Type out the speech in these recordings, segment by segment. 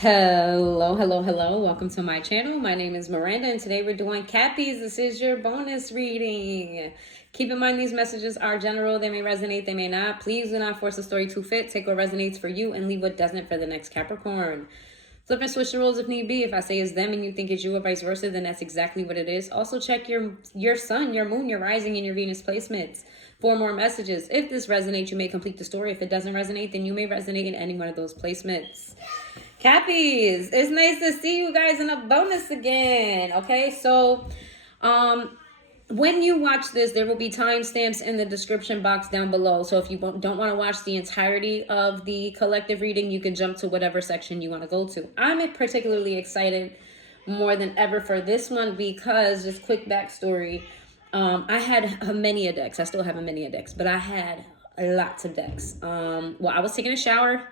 Hello, hello, hello. Welcome to my channel. My name is Miranda, and today we're doing Cappies. This is your bonus reading. Keep in mind these messages are general. They may resonate, they may not. Please do not force a story to fit. Take what resonates for you and leave what doesn't for the next Capricorn. Flip and switch the roles if need be. If I say it's them and you think it's you or vice versa, then that's exactly what it is. Also check your sun, your moon, your rising, and your Venus placements for more messages. If this resonates, you may complete the story. If it doesn't resonate, then you may resonate in any one of those placements. Cappies, it's nice to see you guys in a bonus again. Okay, so when you watch this, there will be timestamps in the description box down below. So if you don't want to watch the entirety of the collective reading, you can jump to whatever section you want to go to. I'm particularly excited more than ever for this one because, just quick backstory, I had a many decks. I still have a many decks, but I had lots of decks. Well, I was taking a shower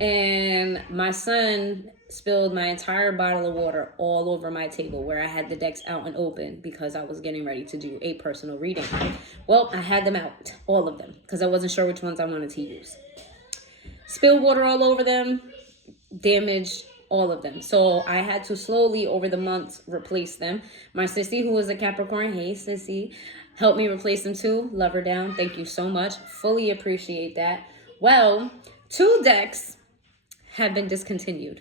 and my son spilled my entire bottle of water all over my table where I had the decks out and open because I was getting ready to do a personal reading. Well, I had them out, all of them, because I wasn't sure which ones I wanted to use. Spilled water all over them, damaged all of them. So I had to slowly over the months replace them. My sissy, who is a Capricorn, hey sissy, helped me replace them too. Love her down. Thank you so much. Fully appreciate that. Well, 2 decks have been discontinued.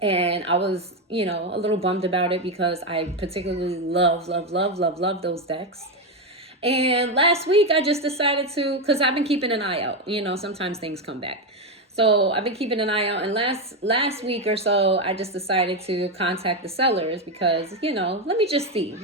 And I was, a little bummed about it because I particularly love those decks. And last week I just decided to, because I've been keeping an eye out. Sometimes things come back. So I've been keeping an eye out. And last week or so, I just decided to contact the sellers because, let me just see.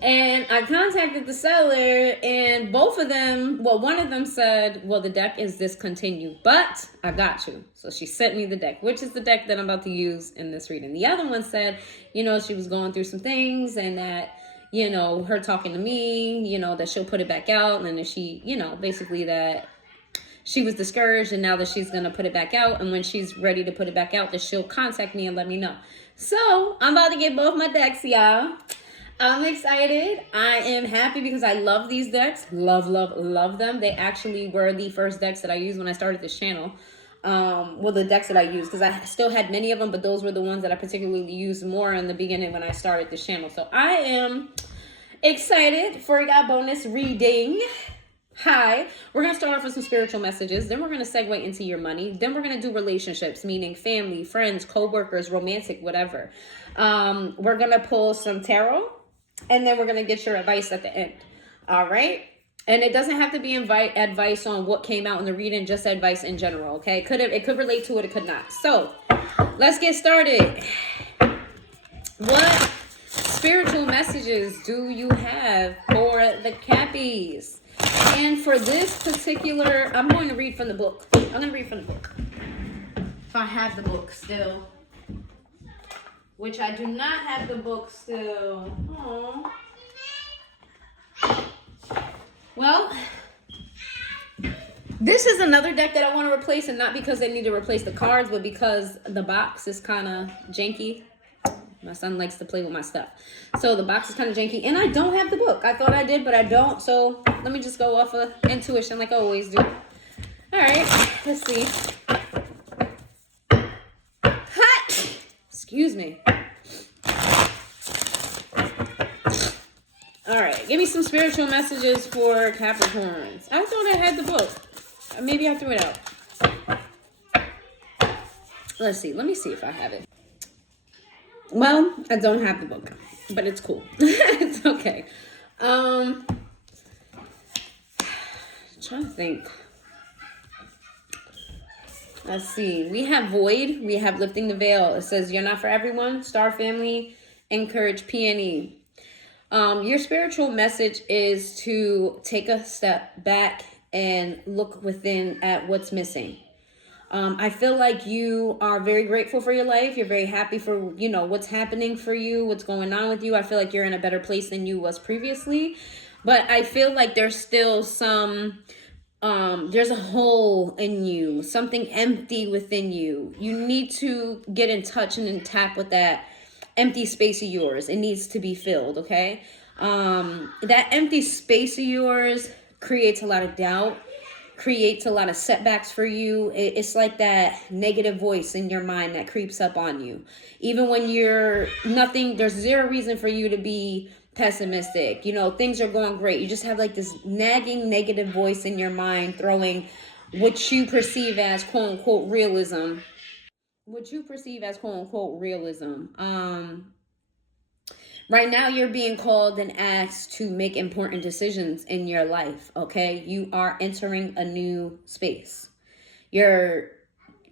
And I contacted the seller and both of them, one of them said, well, the deck is discontinued, but I got you. So she sent me the deck, which is the deck that I'm about to use in this reading. The other one said, she was going through some things and that, her talking to me, that she'll put it back out. And then she, basically that she was discouraged and now that she's going to put it back out. And when she's ready to put it back out, that she'll contact me and let me know. So I'm about to get both my decks, y'all. I'm excited. I am happy because I love these decks. Love them. They actually were the first decks that I used when I started this channel. The decks that I used, because I still had many of them, but those were the ones that I particularly used more in the beginning when I started this channel. So I am excited for our bonus reading. Hi. We're going to start off with some spiritual messages. Then we're going to segue into your money. Then we're going to do relationships, meaning family, friends, co-workers, romantic, whatever. We're going to pull some tarot. And then we're going to get your advice at the end. All right. And it doesn't have to be advice on what came out in the reading, just advice in general. Okay. It could relate to it. It could not. So let's get started. What spiritual messages do you have for the Cappies? And for this particular, I'm going to read from the book. I'm going to read from the book. If I have the book still. Which I do not have the book still. Aww. Well, this is another deck that I want to replace, and not because they need to replace the cards, but because the box is kind of janky. My son likes to play with my stuff. So the box is kind of janky, and I don't have the book. I thought I did, but I don't. So let me just go off of intuition like I always do. All right, let's see. Excuse me. All right, give me some spiritual messages for Capricorns. I thought I had the book. Maybe I threw it out. Let's see. Let me see if I have it. Well, I don't have the book, but it's cool. It's okay. Trying to think. Let's see. We have Void. We have Lifting the Veil. It says, you're not for everyone. Star Family. Encourage PNE. Your spiritual message is to take a step back and look within at what's missing. I feel like you are very grateful for your life. You're very happy for, what's happening for you, what's going on with you. I feel like you're in a better place than you was previously. But I feel like there's still there's a hole in you, something empty within you. You need to get in touch and tap with that empty space of yours. It needs to be filled, okay? That empty space of yours creates a lot of doubt. creates a lot of setbacks for you. It's like that negative voice in your mind that creeps up on you. Even when you're nothing, there's zero reason for you to be pessimistic. You know, things are going great. You just have like this nagging negative voice in your mind throwing what you perceive as quote unquote realism. What you perceive as quote unquote realism. Right now, you're being called and asked to make important decisions in your life, okay? You are entering a new space. Your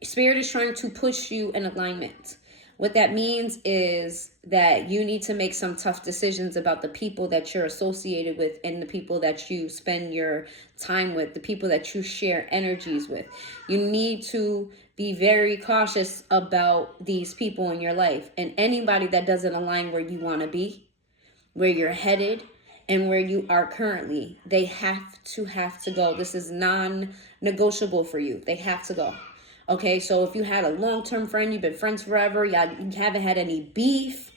spirit is trying to push you in alignment. What that means is that you need to make some tough decisions about the people that you're associated with and the people that you spend your time with, the people that you share energies with. You need to be very cautious about these people in your life and anybody that doesn't align where you want to be, where you're headed, and where you are currently. They have to go. This is non-negotiable for you. They have to go. Okay, so if you had a long-term friend, you've been friends forever, you haven't had any beef,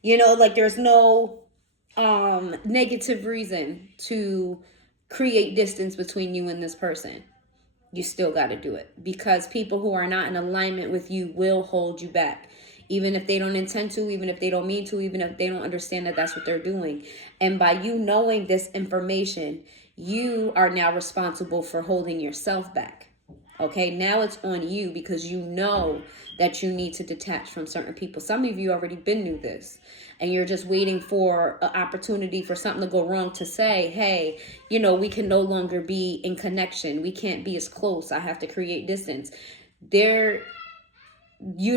you know, like there's no negative reason to create distance between you and this person. You still got to do it, because people who are not in alignment with you will hold you back, even if they don't intend to, even if they don't mean to, even if they don't understand that that's what they're doing. And by you knowing this information, you are now responsible for holding yourself back. Okay, now it's on you, because you know that you need to detach from certain people. Some of you already been through this, and you're just waiting for an opportunity for something to go wrong to say, hey, you know, we can no longer be in connection. We can't be as close. I have to create distance. You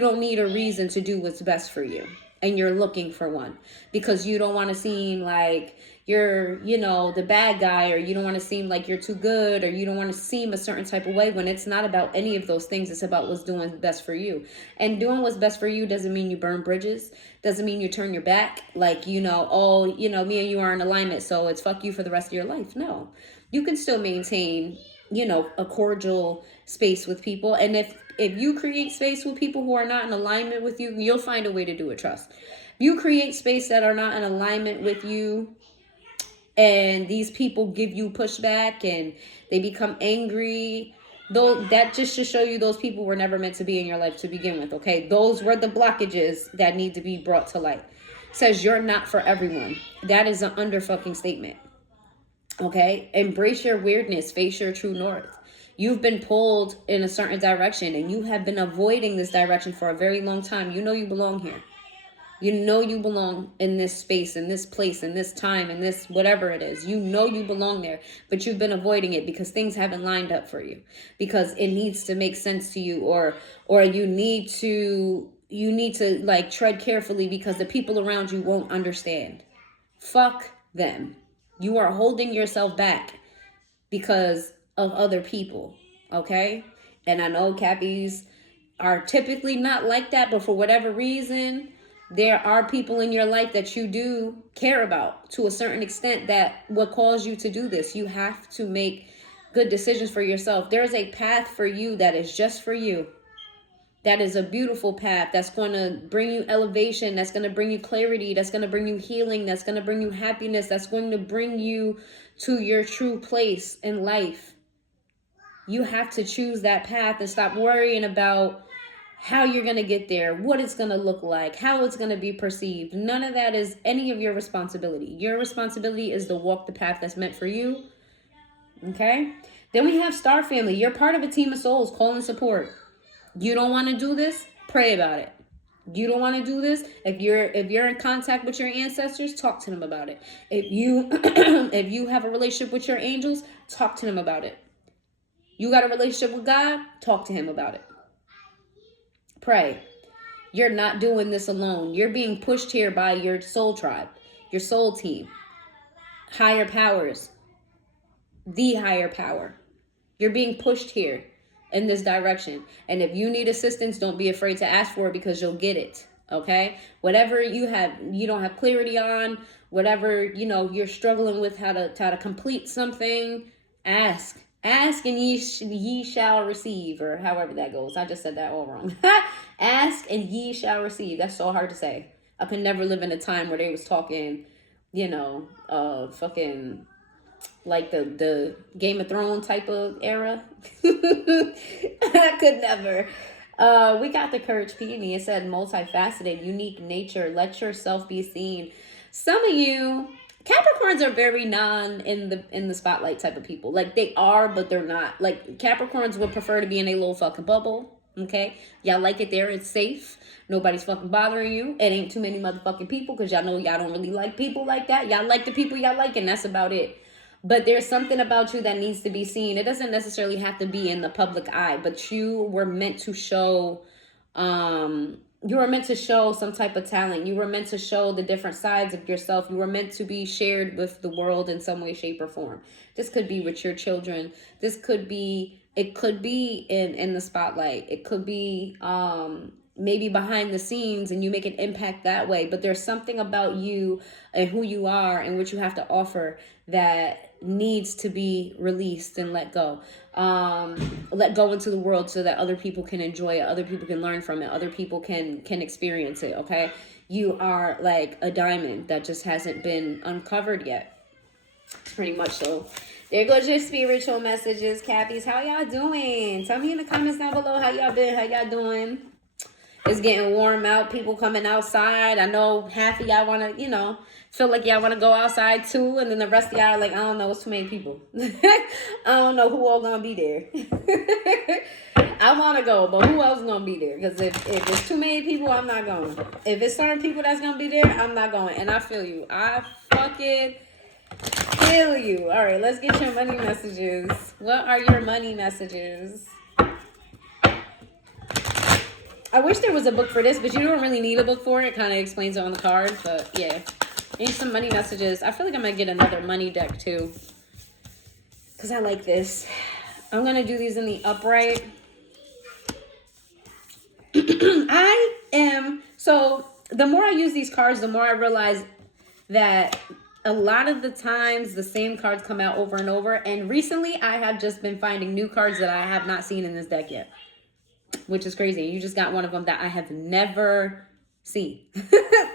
don't need a reason to do what's best for you, and you're looking for one, because you don't want to seem like you're, you know, the bad guy, or you don't want to seem like you're too good, or you don't want to seem a certain type of way, when it's not about any of those things. It's about what's doing best for you. And doing what's best for you doesn't mean you burn bridges, doesn't mean you turn your back, like, you know, oh, you know, me and you are in alignment, so it's fuck you for the rest of your life. No, you can still maintain, you know, a cordial space with people. And if you create space with people who are not in alignment with you, you'll find a way to do it, trust. You create space that are not in alignment with you, and these people give you pushback and they become angry, though, that just to show you those people were never meant to be in your life to begin with, okay? Those were the blockages that need to be brought to light. It says you're not for everyone. That is an under-fucking statement, okay? Embrace your weirdness. Face your true north. You've been pulled in a certain direction, and you have been avoiding this direction for a very long time. You know you belong here. You know you belong in this space, in this place, in this time, in this whatever it is. You know you belong there, but you've been avoiding it because things haven't lined up for you, because it needs to make sense to you, or you need to like tread carefully, because the people around you won't understand. Fuck them. You are holding yourself back because of other people, okay? And I know Cappies are typically not like that, but for whatever reason, there are people in your life that you do care about to a certain extent that will cause you to do this. You have to make good decisions for yourself. There is a path for you that is just for you. That is a beautiful path that's going to bring you elevation, that's going to bring you clarity, that's going to bring you healing, that's going to bring you happiness, that's going to bring you to your true place in life. You have to choose that path and stop worrying about how you're going to get there, what it's going to look like, how it's going to be perceived. None of that is any of your responsibility. Your responsibility is to walk the path that's meant for you. Okay? Then we have Star Family. You're part of a team of souls, call and support. You don't want to do this? Pray about it. You don't want to do this? If you're in contact with your ancestors, talk to them about it. If you have a relationship with your angels, talk to them about it. You got a relationship with God, talk to him about it. Pray. You're not doing this alone. You're being pushed here by your soul tribe, your soul team, higher powers, the higher power. You're being pushed here in this direction. And if you need assistance, don't be afraid to ask for it, because you'll get it. Okay? Whatever you don't have clarity on, whatever, you're struggling with how to complete something, ask. Ask and ye shall receive, or however that goes. I just said that all wrong. Ask and ye shall receive. That's so hard to say. I could never live in a time where they was talking, fucking like the Game of Thrones type of era. I could never. We got the Courage Peony. It said multifaceted, unique nature. Let yourself be seen. Some of you Capricorns are very non in the spotlight type of people. Like they are, but they're not. Like Capricorns would prefer to be in a little fucking bubble. Okay, y'all like it there. It's safe. Nobody's fucking bothering you. It ain't too many motherfucking people because y'all know y'all don't really like people like that. Y'all like the people y'all like, and that's about it. But there's something about you that needs to be seen. It doesn't necessarily have to be in the public eye, but you were meant to show, you were meant to show some type of talent. You were meant to show the different sides of yourself. You were meant to be shared with the world in some way, shape, or form. This could be with your children. This could be, it could be in the spotlight. It could be, maybe behind the scenes, and you make an impact that way. But there's something about you and who you are and what you have to offer that needs to be released and let go into the world so that other people can enjoy it, other people can learn from it, other people can experience it. Okay, you are like a diamond that just hasn't been uncovered yet. It's pretty much so. There goes your spiritual messages, Cappies. How y'all doing? Tell me in the comments down below how y'all been, how y'all doing. It's getting warm out. People coming outside. I know half of y'all want to, feel like y'all want to go outside too. And then the rest of y'all are like, I don't know. It's too many people. I don't know who all going to be there. I want to go, but who else is going to be there? Because if it's too many people, I'm not going. If it's certain people that's going to be there, I'm not going. And I feel you. I fucking feel you. All right, let's get your money messages. What are your money messages? I wish there was a book for this, but you don't really need a book for it. It kind of explains it on the card, but yeah. I need some money messages. I feel like I might get another money deck too, because I like this. I'm going to do these in the upright. So the more I use these cards, the more I realize that a lot of the times the same cards come out over and over. And recently I have just been finding new cards that I have not seen in this deck yet, which is crazy. You just got one of them that I have never seen.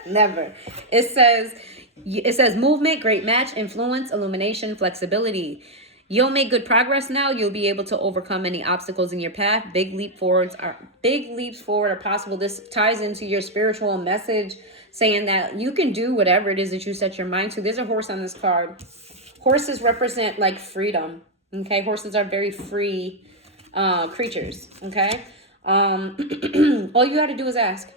Never. It says movement, great match, influence, illumination, flexibility. You'll make good progress now. You'll be able to overcome any obstacles in your path. Big leaps forward are possible. This ties into your spiritual message, saying that you can do whatever it is that you set your mind to. There's a horse on this card. Horses represent like freedom. Okay, horses are very free creatures. Okay. All you got to do is ask.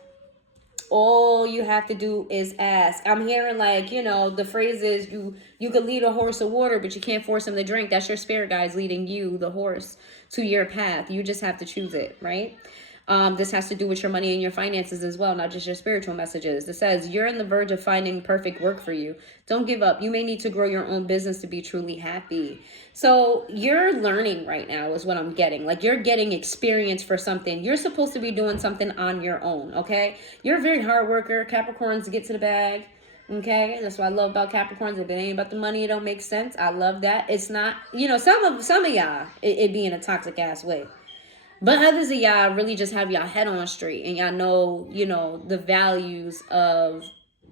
All you have to do is ask. I'm hearing like, the phrase is you could lead a horse to water, but you can't force him to drink. That's your spirit guides leading you, the horse, to your path. You just have to choose it, right? This has to do with your money and your finances as well, not just your spiritual messages. It says you're on the verge of finding perfect work for you. Don't give up. You may need to grow your own business to be truly happy. So you're learning right now is what I'm getting. Like you're getting experience for something. You're supposed to be doing something on your own, okay? You're a very hard worker. Capricorns get to the bag. Okay, that's what I love about Capricorns. If it ain't about the money, it don't make sense. I love that. It's not, some of y'all, it be in a toxic ass way. But others of y'all really just have y'all head on straight and y'all know, the values of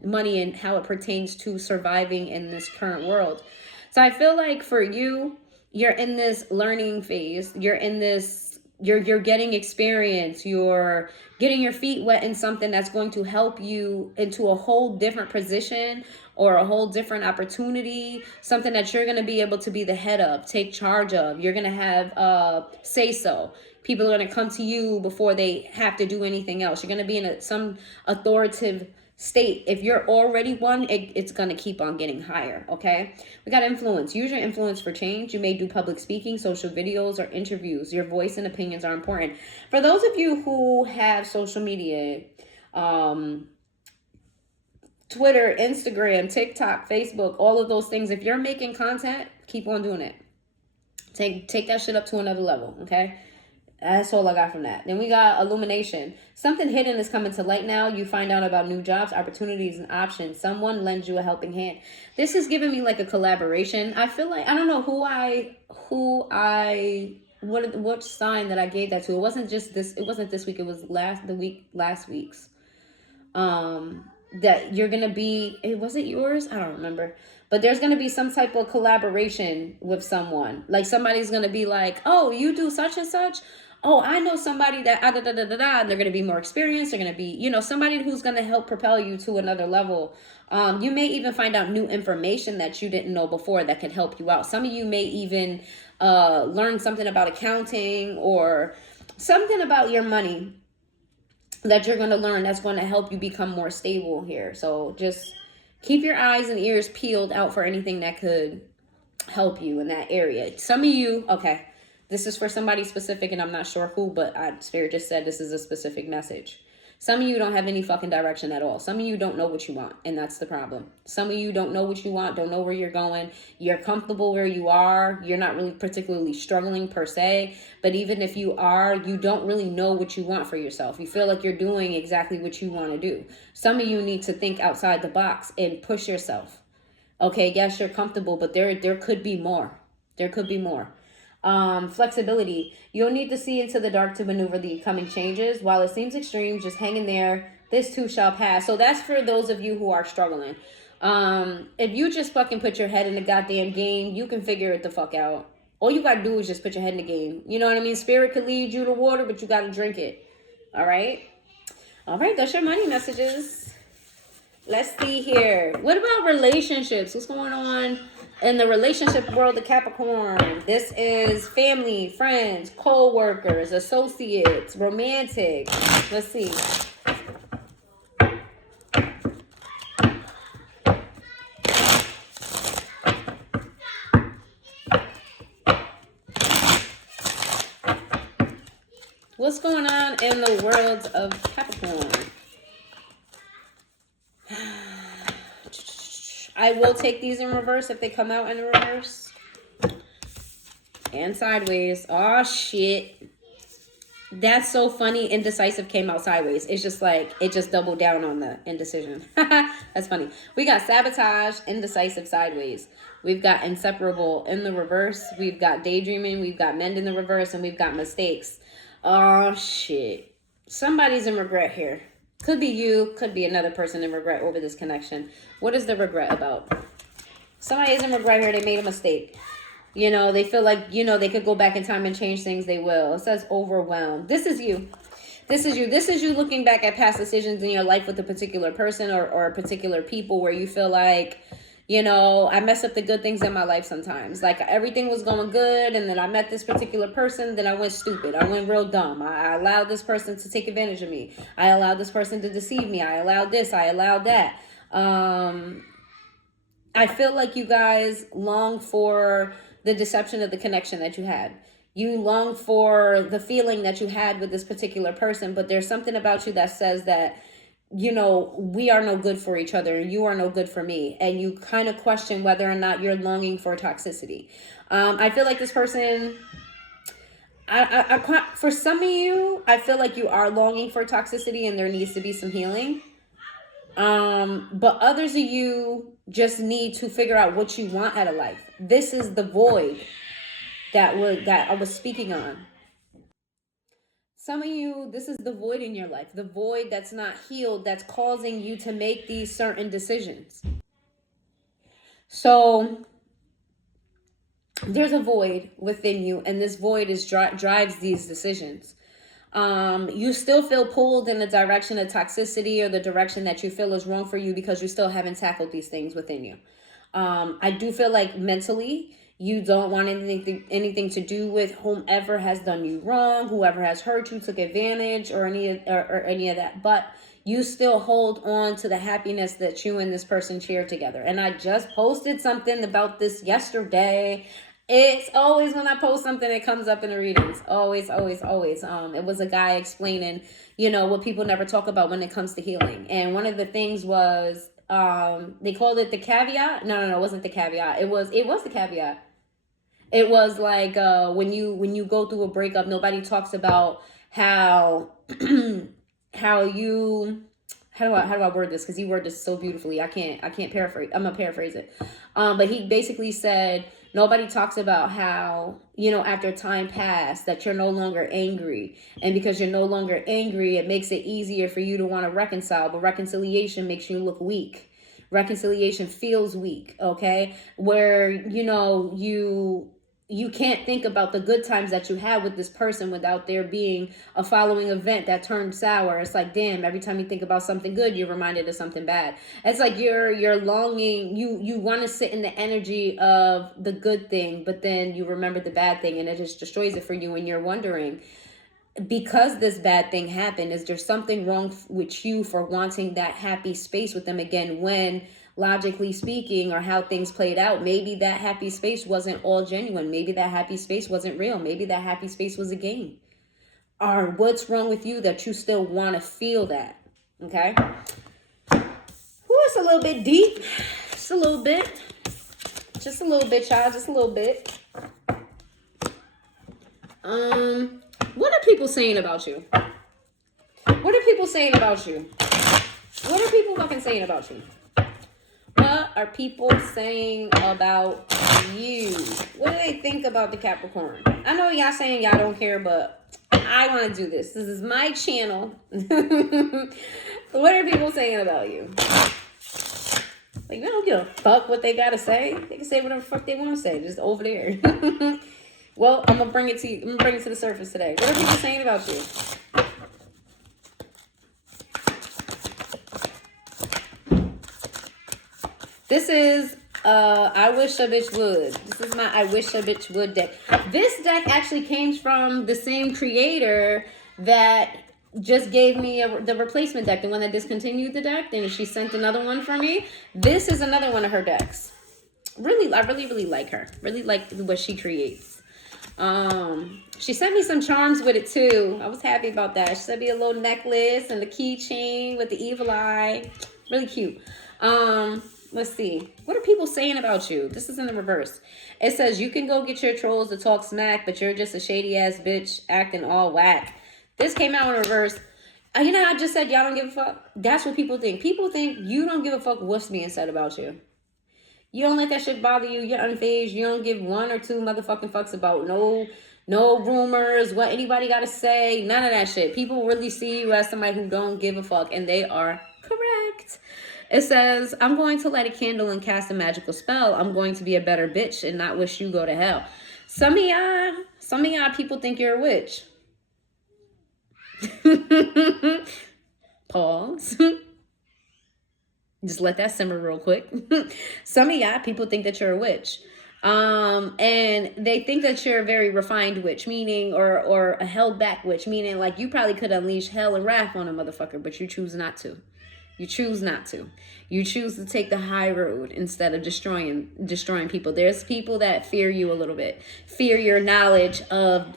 money and how it pertains to surviving in this current world. So I feel like for you, you're in this learning phase. You're in this, you're getting experience. You're getting your feet wet in something that's going to help you into a whole different position or a whole different opportunity, something that you're going to be able to be the head of, take charge of. You're going to have say so. People are going to come to you before they have to do anything else. You're going to be in some authoritative state. If you're already one, it's going to keep on getting higher, okay? We got influence. Use your influence for change. You may do public speaking, social videos, or interviews. Your voice and opinions are important. For those of you who have social media, Twitter, Instagram, TikTok, Facebook, all of those things, if you're making content, keep on doing it. Take that shit up to another level, okay? That's all I got from that. Then we got illumination. Something hidden is coming to light now. You find out about new jobs, opportunities, and options. Someone lends you a helping hand. This is giving me like a collaboration. I feel like, I don't know what sign that I gave that to. It wasn't just this. It wasn't this week. It was last week's. that you're going to be, was it yours? I don't remember. But there's going to be some type of collaboration with someone. Like somebody's going to be like, oh, you do such and such. Oh, I know somebody that, da, da, da, da, da. They're going to be more experienced. They're going to be, you know, somebody who's going to help propel you to another level. You may even find out new information that you didn't know before that could help you out. Some of you may even learn something about accounting or something about your money that you're going to learn that's going to help you become more stable here. So just keep your eyes and ears peeled out for anything that could help you in that area. Some of you, okay, this is for somebody specific and I'm not sure who, but Spirit just said this is a specific message. Some of you don't have any fucking direction at all. Some of you don't know what you want, and that's the problem. Some of you don't know what you want, don't know where you're going. You're comfortable where you are. You're not really particularly struggling per se, but even if you are, you don't really know what you want for yourself. You feel like you're doing exactly what you want to do. Some of you need to think outside the box and push yourself. Okay, yes, you're comfortable, but there could be more. There could be more. Flexibility. You'll need to see into the dark to maneuver the coming changes. While it seems extreme, just hang in there. This too shall pass. So that's for those of you who are struggling. If you just fucking put your head in the goddamn game, you can figure it the fuck out. All you gotta do is just put your head in the game. You know what I mean? Spirit could lead you to water, but you gotta drink it. All right? All right, that's your money messages. Let's see here. What about relationships? What's going on in the relationship world of Capricorn? This is family, friends, co-workers, associates, romantic. Let's see. What's going on in the world of Capricorn? I will take these in reverse if they come out in reverse. And sideways. Oh, shit. That's so funny. Indecisive came out sideways. It's just like, it just doubled down on the indecision. That's funny. We got sabotage, indecisive, sideways. We've got inseparable in the reverse. We've got daydreaming. We've got mend in the reverse. And we've got mistakes. Oh, shit. Somebody's in regret here. Could be you, could be another person in regret over this connection. What is the regret about? Somebody's in regret here. They made a mistake. You know, they feel like, you know, they could go back in time and change things. They will. It says overwhelmed. This is you. This is you. This is you looking back at past decisions in your life with a particular person or a particular people where you feel like, you know, I mess up the good things in my life sometimes. Like everything was going good and then I met this particular person, then I went stupid. I went real dumb. I allowed this person to take advantage of me. I allowed this person to deceive me. I allowed this. I allowed that. I feel like you guys long for the deception of the connection that you had. You long for the feeling that you had with this particular person, but there's something about you that says that, you know, we are no good for each other. You are no good for me. And you kind of question whether or not you're longing for toxicity. I feel like this person, for some of you, I feel like you are longing for toxicity and there needs to be some healing. But others of you just need to figure out what you want out of life. This is the void that I was speaking on. Some of you, this is the void in your life, the void that's not healed, that's causing you to make these certain decisions. So there's a void within you, and this void drives these decisions. You still feel pulled in the direction of toxicity or the direction that you feel is wrong for you because you still haven't tackled these things within you. I do feel like mentally, you don't want anything to do with whomever has done you wrong, whoever has hurt you, took advantage, or any of that. But you still hold on to the happiness that you and this person share together. And I just posted something about this yesterday. It's always when I post something, it comes up in the readings. Always, always, always. It was a guy explaining, you know, what people never talk about when it comes to healing. And one of the things was, they called it the caveat. No, it wasn't the caveat. It was the caveat. It was like when you go through a breakup, nobody talks about how how do I word this? Because he worded this so beautifully. I can't paraphrase. I'm gonna paraphrase it. But he basically said Nobody talks about how, you know, after time passed, that you're no longer angry. And because you're no longer angry, it makes it easier for you to want to reconcile. But reconciliation makes you look weak. Reconciliation feels weak, okay? Where, you know, you can't think about the good times that you had with this person without there being a following event that turned sour. It's like, damn, every time you think about something good, you're reminded of something bad. It's like you're longing, you want to sit in the energy of the good thing, but then you remember the bad thing and it just destroys it for you. And you're wondering, because this bad thing happened, is there something wrong with you for wanting that happy space with them again, when logically speaking, or how things played out, maybe that happy space wasn't all genuine. Maybe that happy space wasn't real. Maybe that happy space was a game. Or what's wrong with you that you still want to feel that? Okay. Whew, it's a little bit deep. Just a little bit. Just a little bit, child. Just a little bit. What are people saying about you? What are people saying about you? What are people fucking saying about you? What are people saying about you? What do they think about the Capricorn? I know y'all saying y'all don't care, but I want to do this. This is my channel. What are people saying about you? Like, they don't give a fuck what they gotta say. They can say whatever the fuck they want to say. Just over there. Well, I'm gonna bring it to you. I'm gonna bring it to the surface today. What are people saying about you? This is I Wish a Bitch Would. This is my I Wish a Bitch Would deck. This deck actually came from the same creator that just gave me the replacement deck, the one that discontinued the deck, and she sent another one for me. This is another one of her decks. I really like her. Really like what she creates. She sent me some charms with it too. I was happy about that. She sent me a little necklace and the keychain with the evil eye. Really cute. Let's see. What are people saying about you? This is in the reverse. It says, you can go get your trolls to talk smack, but you're just a shady ass bitch acting all whack. This came out in reverse. You know how I just said y'all don't give a fuck? That's what people think. People think you don't give a fuck what's being said about you. You don't let that shit bother you. You're unfazed. You don't give one or two motherfucking fucks about no rumors, what anybody got to say. None of that shit. People really see you as somebody who don't give a fuck, and they are correct. It says, I'm going to light a candle and cast a magical spell. I'm going to be a better bitch and not wish you go to hell. Some of y'all people think you're a witch. Pause. Just let that simmer real quick. Some of y'all people think that you're a witch. And they think that you're a very refined witch, meaning, or a held back witch, meaning like you probably could unleash hell and wrath on a motherfucker, but you choose not to. You choose not to. You choose to take the high road instead of destroying people. There's people that fear you a little bit. Fear your knowledge of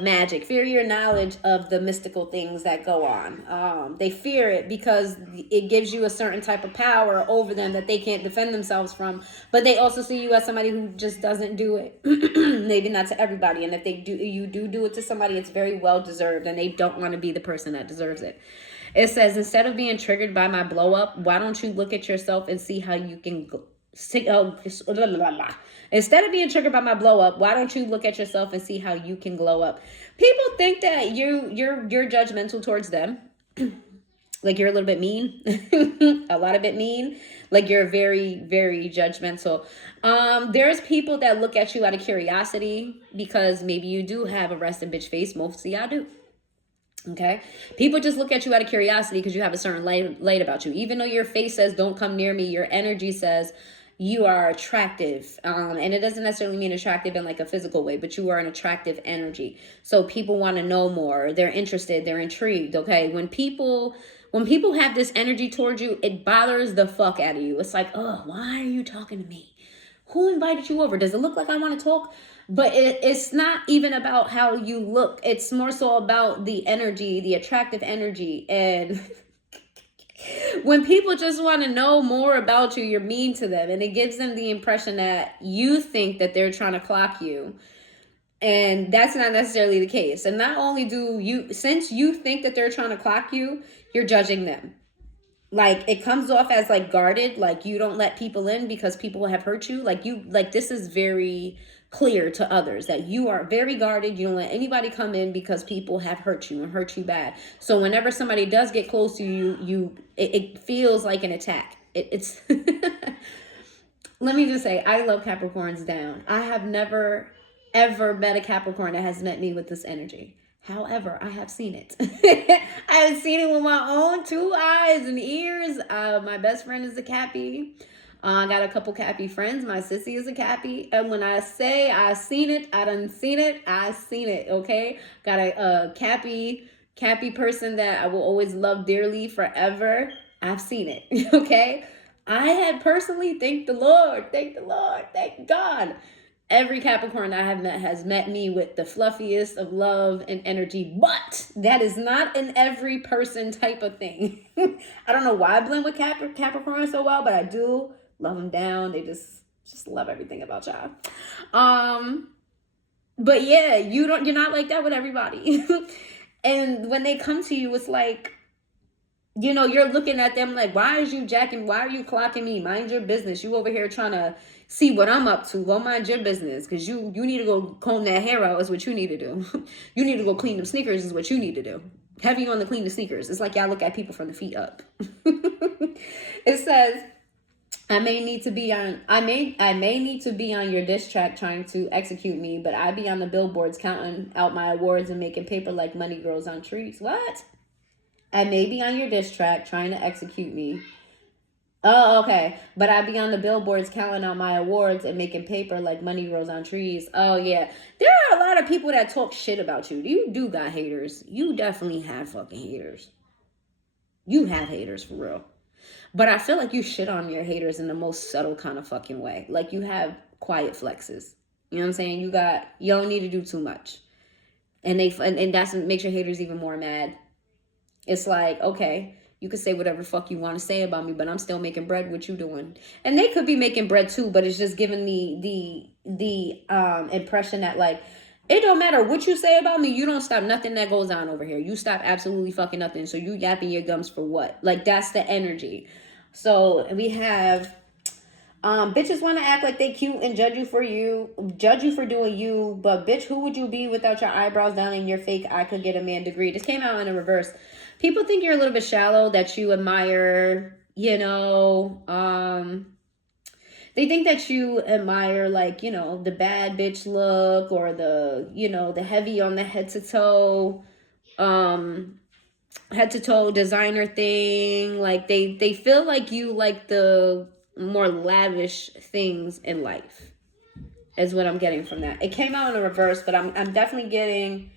magic, fear your knowledge of the mystical things that go on. They fear it because it gives you a certain type of power over them that they can't defend themselves from, but they also see you as somebody who just doesn't do it. Maybe not to everybody, and if they do, you do it to somebody, it's very well deserved, and they don't want to be the person that deserves it. It says, instead of being triggered by my blow up, why don't you look at yourself and see how you can Instead of being triggered by my blow up, why don't you look at yourself and see how you can glow up? People think that you're judgmental towards them. Like you're a little bit mean, a lot of it mean. Like you're very, very judgmental. There's people that look at you out of curiosity because maybe you do have a resting bitch face. Most of y'all do. Okay, people just look at you out of curiosity because you have a certain light about you. Even though your face says don't come near me, your energy says you are attractive. And it doesn't necessarily mean attractive in like a physical way, but you are an attractive energy. So people want to know more. They're interested. They're intrigued. Okay, when people have this energy towards you, it bothers the fuck out of you. It's like, oh, why are you talking to me? Who invited you over? Does it look like I want to talk? But it's not even about how you look. It's more so about the energy, the attractive energy. And when people just want to know more about you, you're mean to them. And it gives them the impression that you think that they're trying to clock you. And that's not necessarily the case. And not only do you, since you think that they're trying to clock you, you're judging them. like it comes off as like guarded, like you don't let people in because people have hurt you. Like you, like this is very clear to others that you are very guarded. You don't let anybody come in because people have hurt you and hurt you bad. So whenever somebody does get close to you, it feels like an attack. It's let me just say, I love Capricorns down. I have never ever met a Capricorn that has met me with this energy. However, I have seen it. I have seen it with my own two eyes and ears. My best friend is a Cappy. I got a couple Cappy friends. My sissy is a Cappy. And when I say I seen it, I done seen it. I seen it, okay? Got a Cappy person that I will always love dearly forever. I've seen it, okay? I had personally, thank the Lord, thank God. Every Capricorn I have met has met me with the fluffiest of love and energy, but that is not an every person type of thing. I don't know why I blend with Capricorn so well, but I do love them down. They just love everything about y'all. But yeah, you're not like that with everybody. And when they come to you, it's like, you know, you're looking at them like, why are you clocking me? Mind your business. You over here trying to see what I'm up to. Go mind your business. Because you need to go comb that hair out is what you need to do. You need to go clean them sneakers is what you need to do. Heavy on the clean the sneakers. It's like y'all look at people from the feet up. It says, I may need to be on your diss track trying to execute me, but I be on the billboards counting out my awards and making paper like money grows on trees. What? I may be on your diss track trying to execute me. Oh, okay. But I be on the billboards counting out my awards and making paper like money grows on trees. Oh, yeah. There are a lot of people that talk shit about you. You do got haters. You definitely have fucking haters. You have haters for real. But I feel like you shit on your haters in the most subtle kind of fucking way. Like you have quiet flexes. You know what I'm saying? You don't need to do too much. And that's what makes your haters even more mad. It's like, okay, you could say whatever fuck you want to say about me, but I'm still making bread. What you doing? And they could be making bread too, but it's just giving me the impression that like, it don't matter what you say about me. You don't stop nothing that goes on over here. You stop absolutely fucking nothing. So you yapping your gums for what? Like that's the energy. So we have bitches want to act like they cute and judge you for doing you, but bitch, who would you be without your eyebrows down and your fake I could get a man degree? This came out in a reverse. People think you're a little bit shallow, that you admire, you know, they think that you admire like, you know, the bad bitch look or the, you know, the heavy on the head to toe designer thing. Like they feel like you like the more lavish things in life is what I'm getting from that. It came out in a reverse, but I'm definitely getting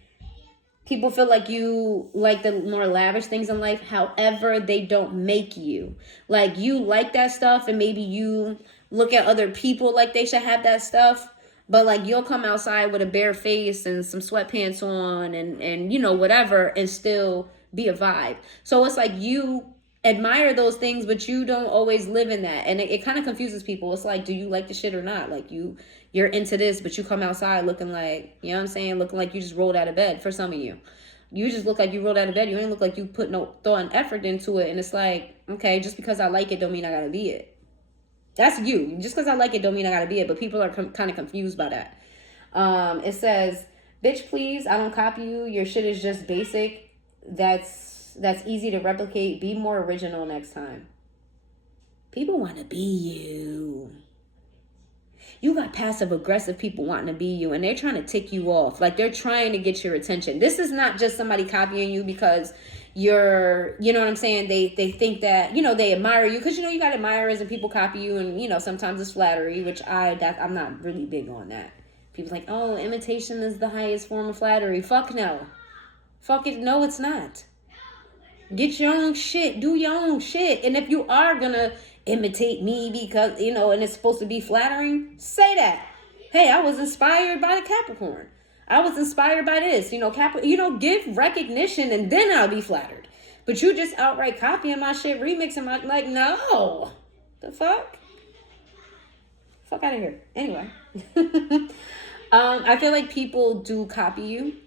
people feel like you like the more lavish things in life. However, they don't make you. Like you like that stuff and maybe you look at other people like they should have that stuff. But like you'll come outside with a bare face and some sweatpants on and you know, whatever, and still be a vibe. So it's like you admire those things, but you don't always live in that. And it kind of confuses people. It's like, do you like the shit or not? Like you're into this, but you come outside looking like, you know what I'm saying? Looking like you just rolled out of bed for some of you. You just look like you rolled out of bed. You ain't look like you put no thought and effort into it. And it's like, okay, just because I like it don't mean I gotta be it. That's you. Just because I like it don't mean I gotta be it. But people are kind of confused by that. It says, bitch, please, I don't copy you. Your shit is just basic. That's easy to replicate. Be more original next time. People want to be you. You got passive aggressive people wanting to be you, and they're trying to tick you off. Like they're trying to get your attention. This is not just somebody copying you because you're, you know what I'm saying? They think that, you know, they admire you because, you know, you got admirers and people copy you, and, you know, sometimes it's flattery, which I'm not really big on that. People's like, oh, imitation is the highest form of flattery. Fuck no. Fuck it. No, it's not. Get your own shit. Do your own shit. And if you are gonna imitate me because, you know, and it's supposed to be flattering, say that. Hey, I was inspired by the Capricorn. I was inspired by this. You know, give recognition and then I'll be flattered. But you just outright copying my shit, remixing my, like, no. The fuck? Fuck out of here. Anyway. I feel like people do copy you.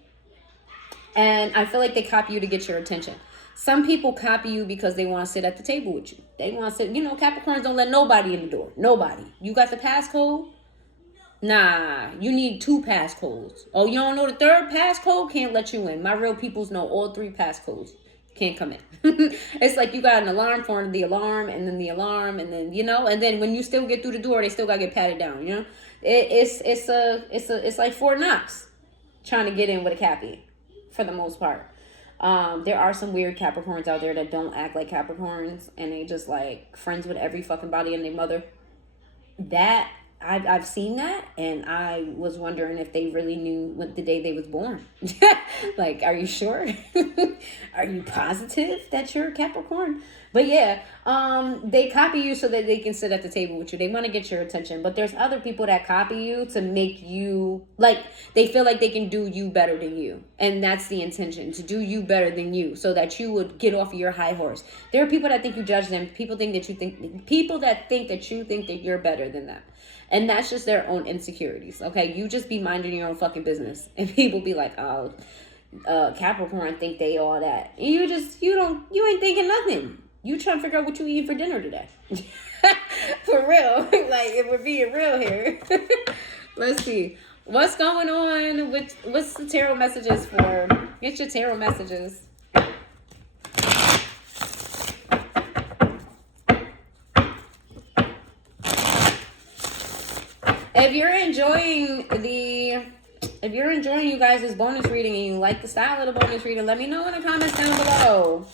And I feel like they copy you to get your attention. Some people copy you because they want to sit at the table with you. They want to sit, you know, Capricorns don't let nobody in the door. Nobody. You got the passcode? Nah, you need 2 passcodes. Oh, you don't know the 3rd passcode? Can't let you in. My real peoples know all 3 passcodes. Can't come in. It's like you got an alarm for the alarm, and then the alarm, and then, you know, and then when you still get through the door, they still gotta get patted down, you know? It's like Fort Knox trying to get in with a Cappy for the most part. There are some weird Capricorns out there that don't act like Capricorns, and they just like friends with every fucking body and their mother. That I've seen that, and I was wondering if they really knew what the day they was born. Like, are you sure? Are you positive that you're a Capricorn? But yeah, they copy you so that they can sit at the table with you. They want to get your attention. But there's other people that copy you to make you, like, they feel like they can do you better than you. And that's the intention, to do you better than you, so that you would get off of your high horse. There are people that think you judge them. People that think that you think that you're better than them. And that's just their own insecurities. Okay, you just be minding your own fucking business, and people be like, "Oh, Capricorn think they all that." And you ain't thinking nothing. You trying to figure out what you eat for dinner today. For real, like, if we're being real here. Let's see what's going on with what's the tarot messages for. Get your tarot messages. If you're enjoying you guys' bonus reading and you like the style of the bonus reading, let me know in the comments down below.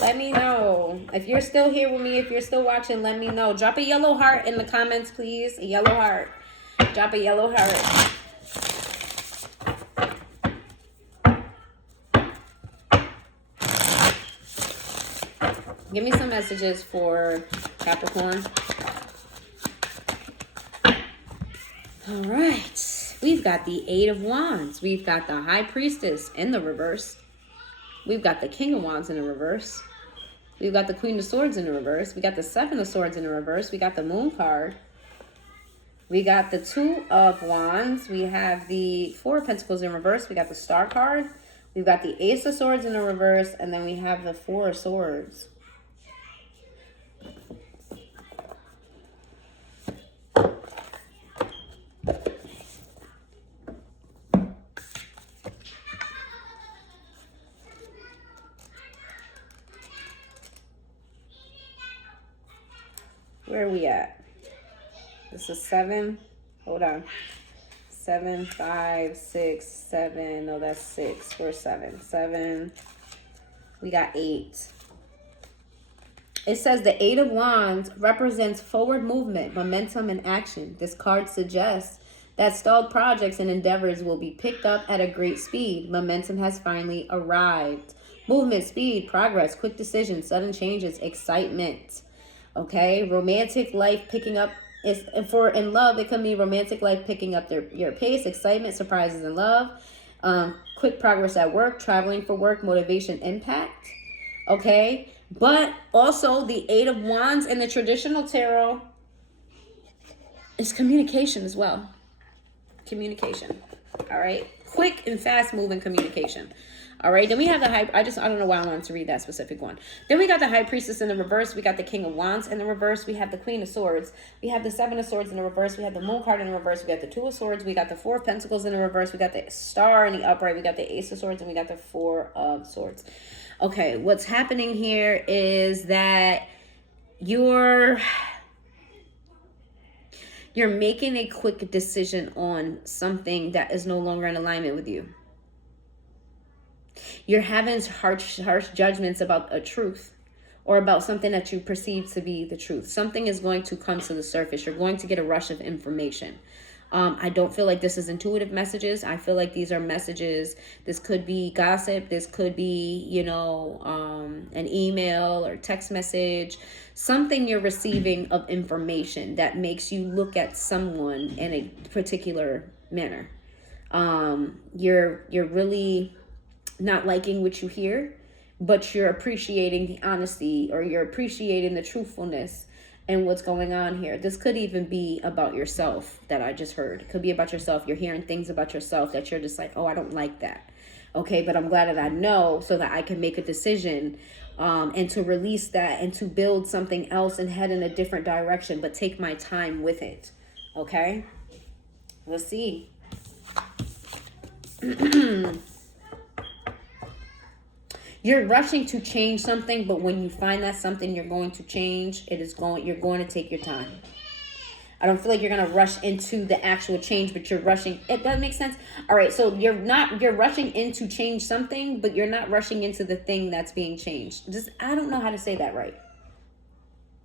Let me know. If you're still here with me, if you're still watching, let me know. Drop a yellow heart in the comments, please. A yellow heart. Drop a yellow heart. Give me some messages for Capricorn. All right, we've got the 8 of Wands. We've got the High Priestess in the reverse. We've got the King of Wands in the reverse. We've got the Queen of Swords in the reverse. We got the 7 of Swords in the reverse. We got the Moon card. We got the 2 of Wands. We have the 4 of Pentacles in reverse. We got the Star card. We've got the Ace of Swords in the reverse. And then we have the 4 of Swords. Where are we at? This is 7. Hold on. 7, 5, 6, 7. No, that's 6. We're 7. 7. We got 8. It says the 8 of Wands represents forward movement, momentum, and action. This card suggests that stalled projects and endeavors will be picked up at a great speed. Momentum has finally arrived. Movement, speed, progress, quick decisions, sudden changes, excitement. Okay, romantic life picking up. In love, it can be romantic life picking up your pace, excitement, surprises in love, quick progress at work, traveling for work, motivation, impact. Okay, but also the 8 of Wands in the traditional tarot is communication as well. Communication. All right, quick and fast moving communication. All right, then we have the High... I don't know why I wanted to read that specific one. Then we got the High Priestess in the reverse. We got the King of Wands in the reverse. We have the Queen of Swords. We have the 7 of Swords in the reverse. We have the Moon card in the reverse. We got the 2 of Swords. We got the 4 of Pentacles in the reverse. We got the Star in the upright. We got the Ace of Swords, and we got the 4 of Swords. Okay, what's happening here is that you're making a quick decision on something that is no longer in alignment with you. You're having harsh judgments about a truth or about something that you perceive to be the truth. Something is going to come to the surface. You're going to get a rush of information. I don't feel like this is intuitive messages. I feel like these are messages. This could be gossip. This could be, an email or text message. Something you're receiving of information that makes you look at someone in a particular manner. You're really not liking what you hear, but you're appreciating the honesty, or you're appreciating the truthfulness and what's going on here. This could even be about yourself that I just heard. It could be about yourself. You're hearing things about yourself that you're just like, oh, I don't like that. Okay, but I'm glad that I know so that I can make a decision, and to release that and to build something else and head in a different direction, but take my time with it. Okay, let's see. You're rushing to change something, but when you find that something you're going to change, you're going to take your time. I don't feel like you're going to rush into the actual change, but you're rushing. It does make sense. All right. So you're rushing in to change something, but you're not rushing into the thing that's being changed. I don't know how to say that right.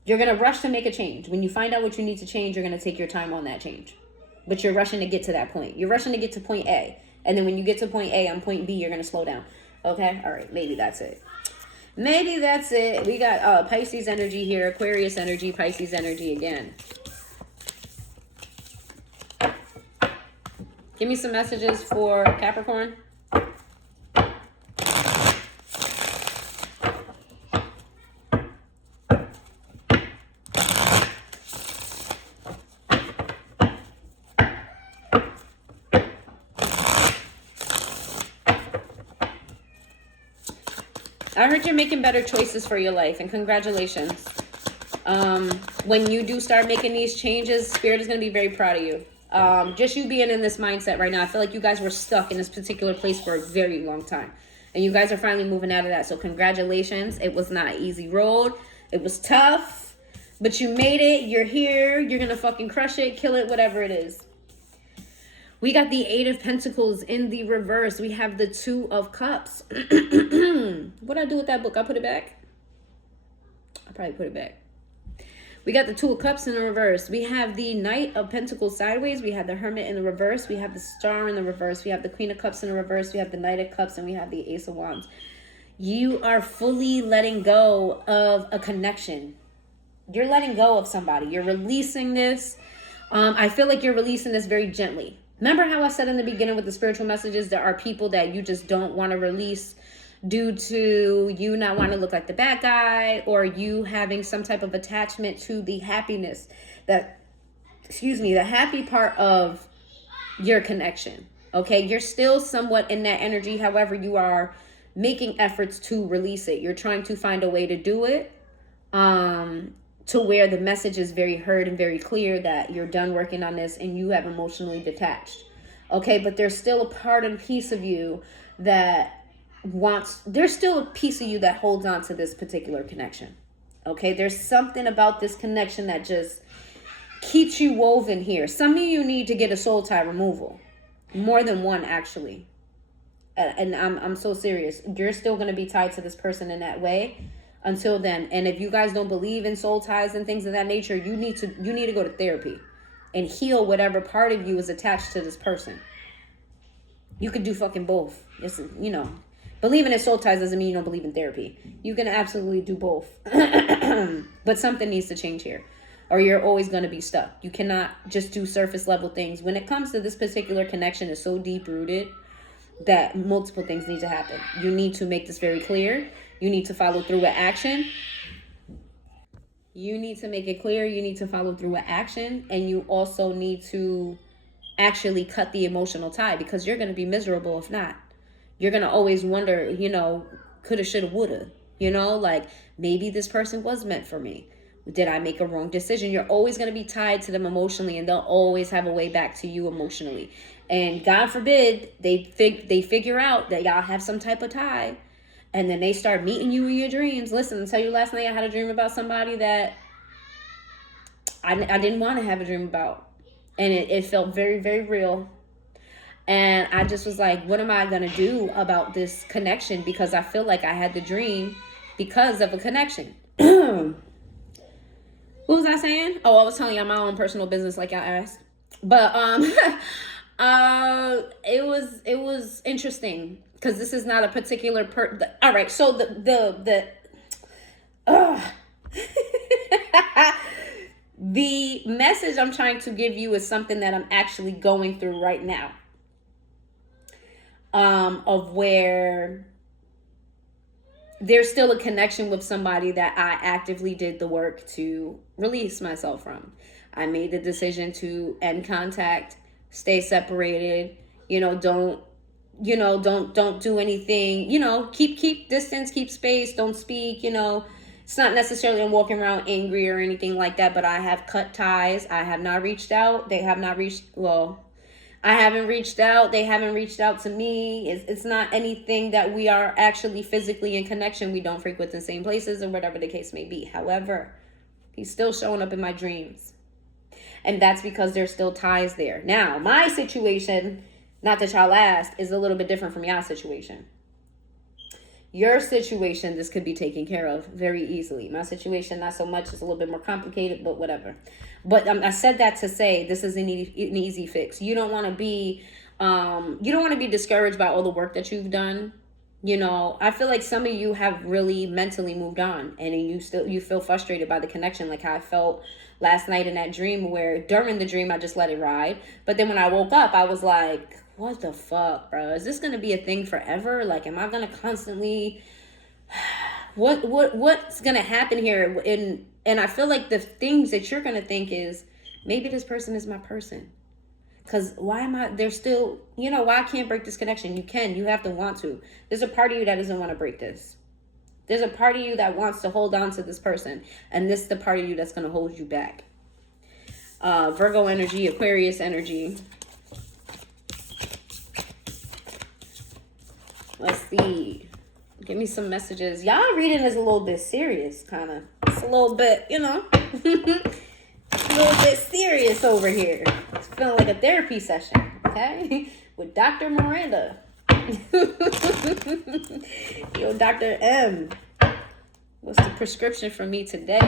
You're going to rush to make a change. When you find out what you need to change, you're going to take your time on that change, but you're rushing to get to that point. You're rushing to get to point A. And then when you get to point A on point B, you're going to slow down. Okay. All right. Maybe that's it. Maybe that's it. We got Pisces energy here, Aquarius energy, Pisces energy again. Give me some messages for Capricorn. I heard you're making better choices for your life, and congratulations. When you do start making these changes, Spirit is going to be very proud of you. Just you being in this mindset right now, I feel like you guys were stuck in this particular place for a very long time, and you guys are finally moving out of that. So congratulations. It was not an easy road. It was tough, but you made it. You're here. You're going to fucking crush it, kill it, whatever it is. We got the Eight of Pentacles in the reverse. We have the Two of Cups. What'd I do with that book? I put it back? I probably put it back. We got the Two of Cups in the reverse. We have the Knight of Pentacles sideways. We have the Hermit in the reverse. We have the Star in the reverse. We have the Queen of Cups in the reverse. We have the Knight of Cups, and we have the Ace of Wands. You are fully letting go of a connection. You're letting go of somebody. You're releasing this. I feel like you're releasing this very gently. Remember how I said in the beginning with the spiritual messages, there are people that you just don't want to release due to you not wanting to look like the bad guy, or you having some type of attachment to the happiness the happy part of your connection. Okay, you're still somewhat in that energy. However, you are making efforts to release it. You're trying to find a way to do it to where the message is very heard and very clear that you're done working on this and you have emotionally detached. Okay, but there's still a part and piece of you that there's still a piece of you that holds on to this particular connection. Okay, there's something about this connection that just keeps you woven here. Some of you need to get a soul tie removal. More than one, actually. And I'm so serious. You're still going to be tied to this person in that way until then. And if you guys don't believe in soul ties and things of that nature, you need to go to therapy and heal whatever part of you is attached to this person. You could do fucking both. It's, believing in soul ties doesn't mean you don't believe in therapy. You can absolutely do both. But something needs to change here, or you're always going to be stuck. You cannot just do surface level things. When it comes to this particular connection, it's so deep rooted that multiple things need to happen. You need to make this very clear. You need to follow through with action. You need to make it clear. You need to follow through with action. And you also need to actually cut the emotional tie, because you're going to be miserable if not. You're going to always wonder, coulda, shoulda, woulda. Like maybe this person was meant for me. Did I make a wrong decision? You're always going to be tied to them emotionally, and they'll always have a way back to you emotionally. And God forbid they figure out that y'all have some type of tie, and then they start meeting you in your dreams. Listen, I'll tell you, last night I had a dream about somebody that I didn't want to have a dream about. And it felt very, very real. And I just was like, what am I going to do about this connection? Because I feel like I had the dream because of a connection. What was I saying? Oh, I was telling y'all my own personal business like y'all asked. But it was interesting because this is not a particular all right, so the message I'm trying to give you is something that I'm actually going through right now. Of where there's still a connection with somebody that I actively did the work to release myself from. I made the decision to end contact, stay separated, don't you know, don't do anything, you know, keep distance, keep space, don't speak, you know. It's not necessarily I'm walking around angry or anything like that, but I have cut ties. I have not reached out. They have not reached, well, I haven't reached out. They haven't reached out to me. It's not anything that we are actually physically in connection. We don't frequent the same places or whatever the case may be. However, he's still showing up in my dreams. And that's because there's still ties there. Now, my situation, not that y'all asked, is a little bit different from y'all's situation. Your situation, this could be taken care of very easily. My situation, not so much. It's a little bit more complicated, but whatever. But I said that to say this is an easy fix. You don't want to be, discouraged by all the work that you've done. You know, I feel like some of you have really mentally moved on, and you feel frustrated by the connection, like how I felt last night in that dream, where during the dream I just let it ride, but then when I woke up I was like, what the fuck, bro? Is this gonna be a thing forever? Like, am I gonna constantly what's gonna happen here? And I feel like the things that you're gonna think is, maybe this person is my person. Because there's still, you know, why I can't break this connection? You have to want to. There's a part of you that doesn't want to break this. There's a part of you that wants to hold on to this person. And this is the part of you that's going to hold you back. Virgo energy, Aquarius energy. Let's see. Give me some messages. Y'all reading is a little bit serious, kind of. It's a little bit, you know. A little bit serious over here. It's feeling like a therapy session, okay? With Dr. Miranda. Yo, Dr. M. What's the prescription for me today?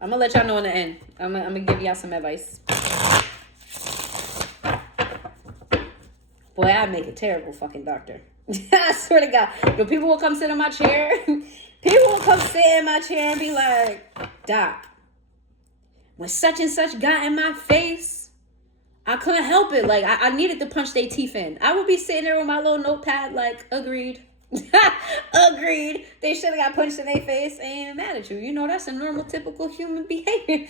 I'm going to let y'all know in the end. I'm going to give y'all some advice. Boy, I'd make a terrible fucking doctor. I swear to God. The people will come sit in my chair. People will come sit in my chair and be like, Doc, when such and such got in my face, I couldn't help it. Like, I needed to punch their teeth in. I would be sitting there with my little notepad like, agreed. Agreed. They should have got punched in their face. I ain't mad at you. You know, that's a normal, typical human behavior.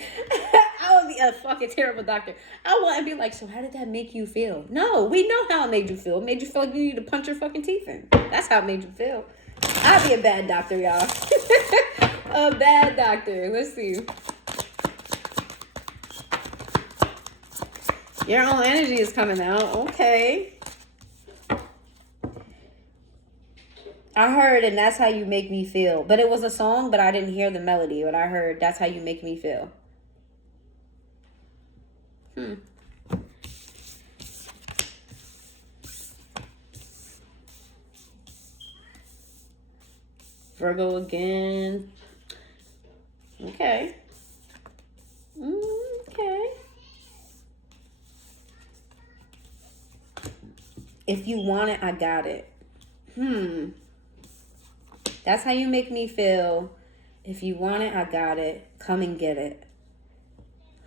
I would be a fucking terrible doctor. I wouldn't be like, so how did that make you feel? No, we know how it made you feel. It made you feel like you need to punch your fucking teeth in. That's how it made you feel. I'd be a bad doctor, y'all. A bad doctor. Let's see. Your own energy is coming out. Okay. I heard, and that's how you make me feel. But it was a song, but I didn't hear the melody. But I heard, that's how you make me feel. Virgo again. Okay. Okay. If you want it, I got it. That's how you make me feel. If you want it, I got it. Come and get it.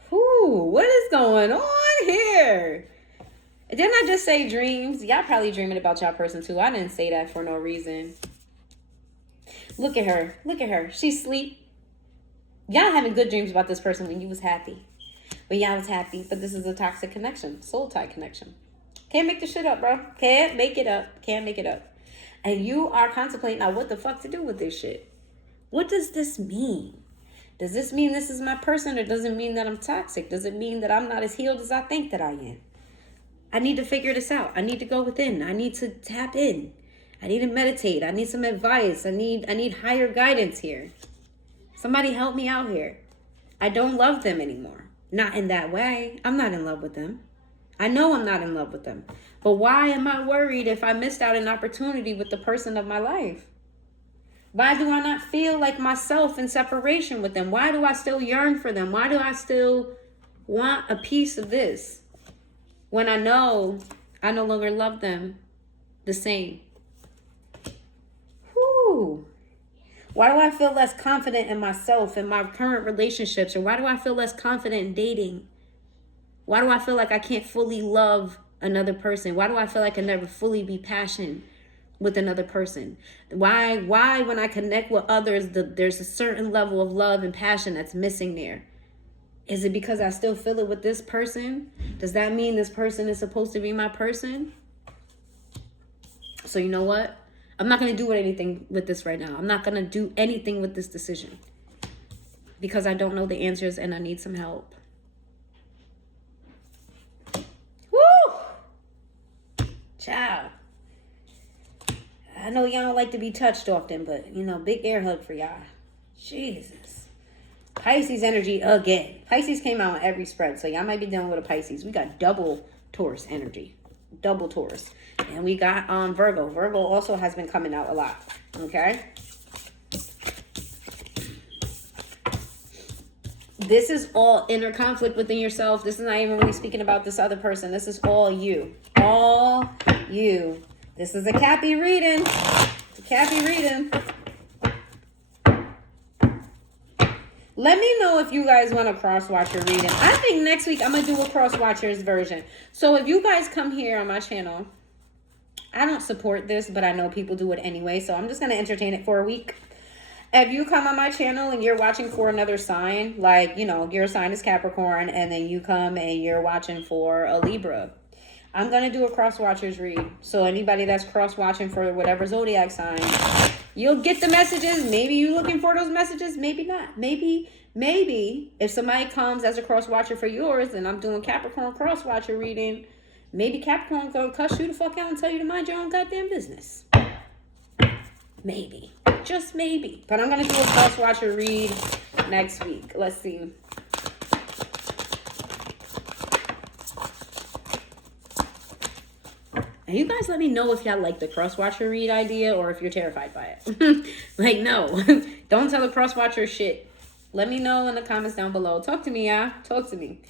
Whew, what is going on here? Didn't I just say dreams? Y'all probably dreaming about y'all person too. I didn't say that for no reason. Look at her. Look at her. She's asleep. Y'all having good dreams about this person when you was happy. When y'all was happy. But this is a toxic connection. Soul tie connection. Can't make this shit up, bro. Can't make it up. Can't make it up. And you are contemplating now what the fuck to do with this shit. What does this mean? Does this mean this is my person, or does it mean that I'm toxic? Does it mean that I'm not as healed as I think that I am? I need to figure this out. I need to go within. I need to tap in. I need to meditate. I need some advice. I need higher guidance here. Somebody help me out here. I don't love them anymore. Not in that way. I'm not in love with them. I know I'm not in love with them. But why am I worried if I missed out an opportunity with the person of my life? Why do I not feel like myself in separation with them? Why do I still yearn for them? Why do I still want a piece of this when I know I no longer love them the same? Whew. Why do I feel less confident in myself, in my current relationships? Or why do I feel less confident in dating? Why do I feel like I can't fully love another person? Why do I feel like I can never fully be passionate with another person? Why when I connect with others, there's a certain level of love and passion that's missing there? Is it because I still feel it with this person? Does that mean this person is supposed to be my person? So you know what? I'm not going to do anything with this right now. I'm not going to do anything with this decision because I don't know the answers and I need some help. Woo! Ciao. I know y'all don't like to be touched often, but, you know, big air hug for y'all. Jesus. Pisces energy again. Pisces came out on every spread, so y'all might be dealing with a Pisces. We got double Taurus energy. Double Taurus. And we got Virgo. Virgo also has been coming out a lot. Okay? This is all inner conflict within yourself. This is not even really speaking about this other person. This is all you. All you. This is a Cappy reading. It's a Cappy reading. Let me know if you guys want a cross-watcher reading. I think next week I'm going to do a cross-watchers version. So if you guys come here on my channel, I don't support this, but I know people do it anyway. So I'm just going to entertain it for a week. If you come on my channel and you're watching for another sign, like, you know, your sign is Capricorn, and then you come and you're watching for a Libra, I'm going to do a cross-watchers read. So anybody that's cross-watching for whatever zodiac sign, you'll get the messages. Maybe you're looking for those messages. Maybe not. Maybe if somebody comes as a cross-watcher for yours and I'm doing Capricorn cross-watcher reading, maybe Capricorn going to cuss you the fuck out and tell you to mind your own goddamn business. Maybe. Just maybe. But I'm going to do a cross-watcher read next week. Let's see. And you guys let me know if y'all like the cross-watcher read idea or if you're terrified by it. Like, no. Don't tell the cross-watcher shit. Let me know in the comments down below. Talk to me, y'all. Talk to me.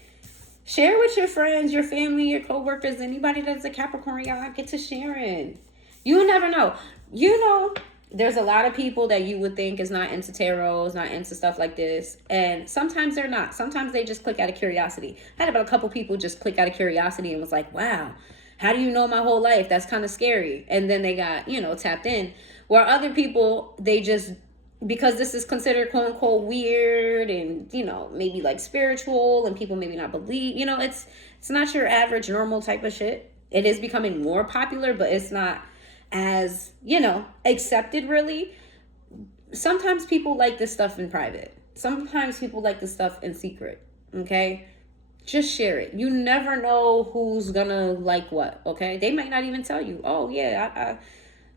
Share with your friends, your family, your co-workers, anybody that's a Capricorn, y'all. Get to sharing. You never know. You know, there's a lot of people that you would think is not into tarot, is not into stuff like this. And sometimes they're not. Sometimes they just click out of curiosity. I had about a couple people just click out of curiosity and was like, wow, how do you know my whole life? That's kind of scary. And then they got, you know, tapped in. Where other people, they just, because this is considered quote unquote weird and, you know, maybe like spiritual and people maybe not believe, you know, it's not your average normal type of shit. It is becoming more popular, but it's not as, you know, accepted really. Sometimes people like this stuff in private. Sometimes people like this stuff in secret. Okay? Just share it. You never know who's gonna like what, okay? They might not even tell you, oh, yeah,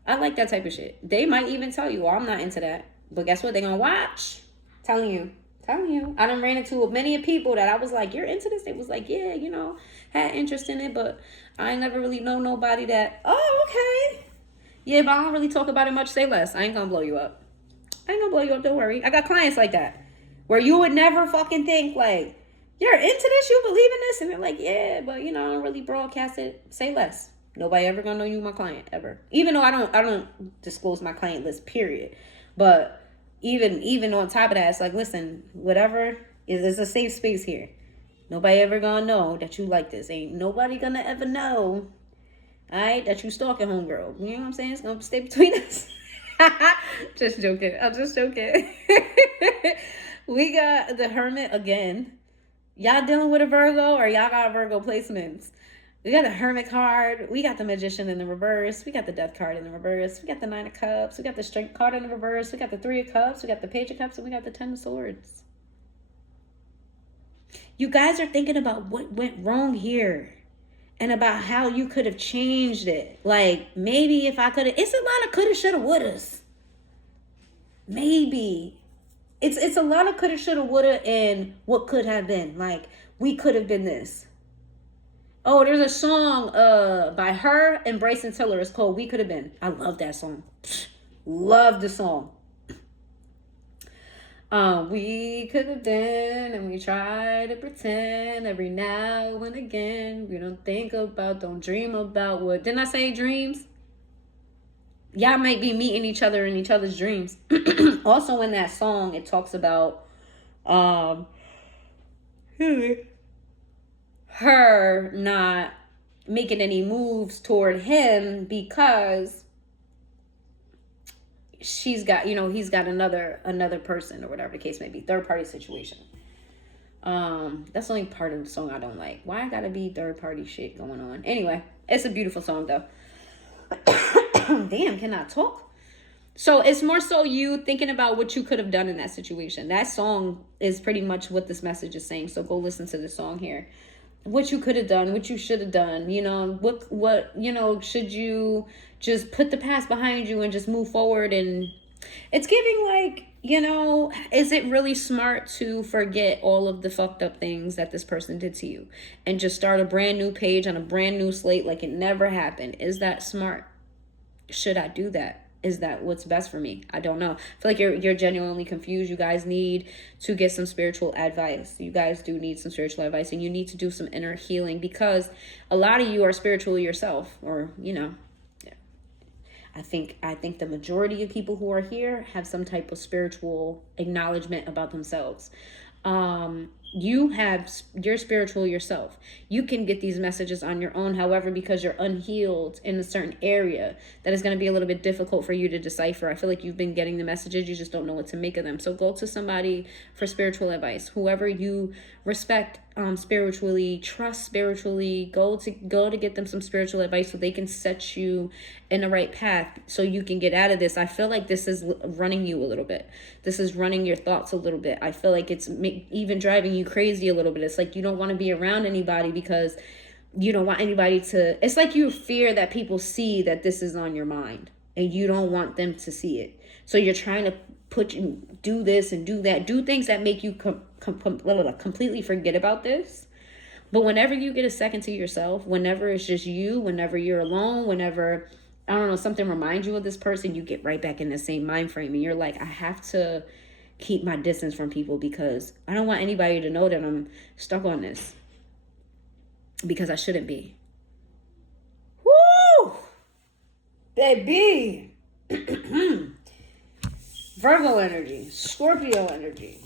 I like that type of shit. They might even tell you, well, I'm not into that. But guess what? They're gonna watch. Telling you. I done ran into many people that I was like, you're into this? They was like, yeah, you know, had interest in it, but I ain't never really know nobody that, oh, okay. Yeah, but I don't really talk about it much. Say less. I ain't gonna blow you up. Don't worry. I got clients like that. Where you would never fucking think, like, you're into this? You believe in this? And they're like, yeah, but, you know, I don't really broadcast it. Say less. Nobody ever gonna know you my client, ever. Even though I don't disclose my client list, period. But even on top of that, it's like, listen, whatever, is a safe space here. Nobody ever gonna know that you like this. Ain't nobody gonna ever know, all right, that you stalking homegirl. You know what I'm saying? It's gonna stay between us. Just joking. I'm just joking. We got the Hermit again. Y'all dealing with a Virgo or y'all got Virgo placements? We got the Hermit card. We got the Magician in the reverse. We got the Death card in the reverse. We got the Nine of Cups. We got the Strength card in the reverse. We got the Three of Cups. We got the Page of Cups. And we got the Ten of Swords. You guys are thinking about what went wrong here. And about how you could have changed it. Like, maybe if I could have... It's a lot of coulda, shoulda, wouldas. Maybe. It's a lot of coulda, shoulda, woulda, and what could have been. Like, we could have been this. Oh, there's a song by her and Bryson Tiller. It's called We Could Have Been. I love that song. Love the song. We could have been, and we try to pretend every now and again. We don't think about, don't dream about what. Didn't I say dreams? Y'all might be meeting each other in each other's dreams. Also in that song, it talks about her not making any moves toward him because she's got, you know, he's got another person or whatever the case may be. Third party situation. That's the only part of the song I don't like. Why I gotta be third party shit going on? Anyway, it's a beautiful song though. Damn, cannot talk. So it's more so you thinking about what you could have done in that situation. That song is pretty much what this message is saying. So go listen to the song here. What you could have done, what you should have done, you know, what, you know, should you just put the past behind you and just move forward? And it's giving like, you know, is it really smart to forget all of the fucked up things that this person did to you and just start a brand new page on a brand new slate like it never happened? Is that smart? Should I do that? Is that what's best for me? I don't know. I feel like you're genuinely confused. You guys need to get some spiritual advice. You guys do need some spiritual advice, and you need to do some inner healing, because a lot of you are spiritual yourself, or, you know, I think the majority of people who are here have some type of spiritual acknowledgement about themselves. You're spiritual yourself. You can get these messages on your own. However, because you're unhealed in a certain area, that is going to be a little bit difficult for you to decipher. I feel like you've been getting the messages, you just don't know what to make of them. So go to somebody for spiritual advice. Whoever you respect spiritually, trust spiritually, go to get them some spiritual advice so they can set you in the right path so you can get out of this. I feel like this is running you a little bit. This is running your thoughts a little bit. I feel like it's even driving you crazy a little bit. It's like you don't want to be around anybody because you don't want anybody to, it's like you fear that people see that this is on your mind and you don't want them to see it. So you're trying to do this and do that, do things that make you completely forget about this. But whenever you get a second to yourself, whenever it's just you, whenever you're alone, whenever, I don't know, something reminds you of this person, you get right back in the same mind frame. And you're like, I have to keep my distance from people because I don't want anybody to know that I'm stuck on this, because I shouldn't be. Woo! Baby! Virgo energy, Scorpio energy,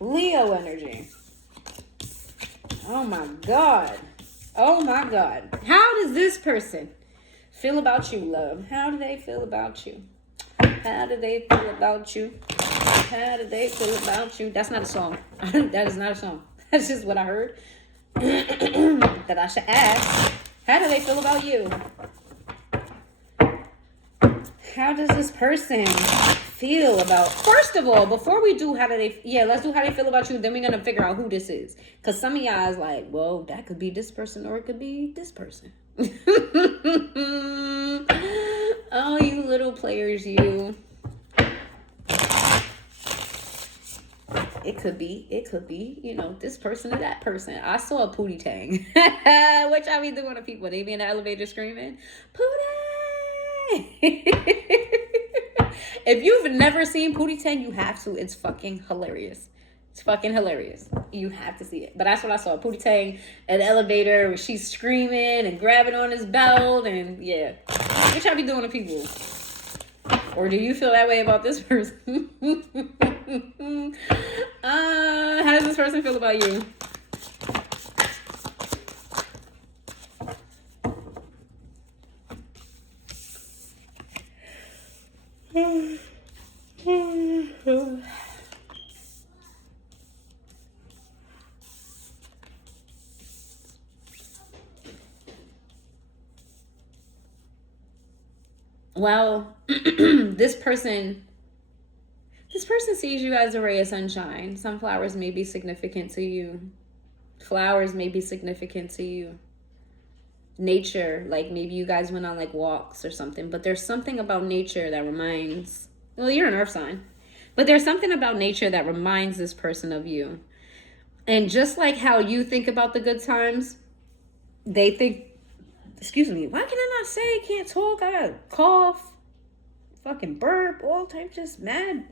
Leo energy. Oh my God. Oh my God. How does this person feel about you, love? How do they feel about you? How do they feel about you? How do they feel about you? That's not a song. That is not a song. That's just what I heard. That I should ask. How do they feel about you? How does this person feel about, first of all, before we do let's do how they feel about you, then we're going to figure out who this is. Because some of y'all is like, well, that could be this person or it could be this person. Oh, you little players, you. It could be, you know, this person or that person. I saw a Pootie Tang. Which I be doing to people. They be in the elevator screaming, Pootie! If you've never seen Pootie Tang, you have to. It's fucking hilarious. It's fucking hilarious. You have to see it. But that's what I saw. Pootie Tang at the elevator where she's screaming and grabbing on his belt. And yeah. What y'all be doing to people? Or do you feel that way about this person? How does this person feel about you? Well, this person sees you as a ray of sunshine. Sunflowers may be significant to you. Flowers may be significant to you. Nature, like maybe you guys went on like walks or something, but there's something about nature that reminds, well, you're an earth sign, but there's something about nature that reminds this person of you. And just like how you think about the good times, they think, excuse me, why can I not say, can't talk, I got a cough, fucking burp, all types, just mad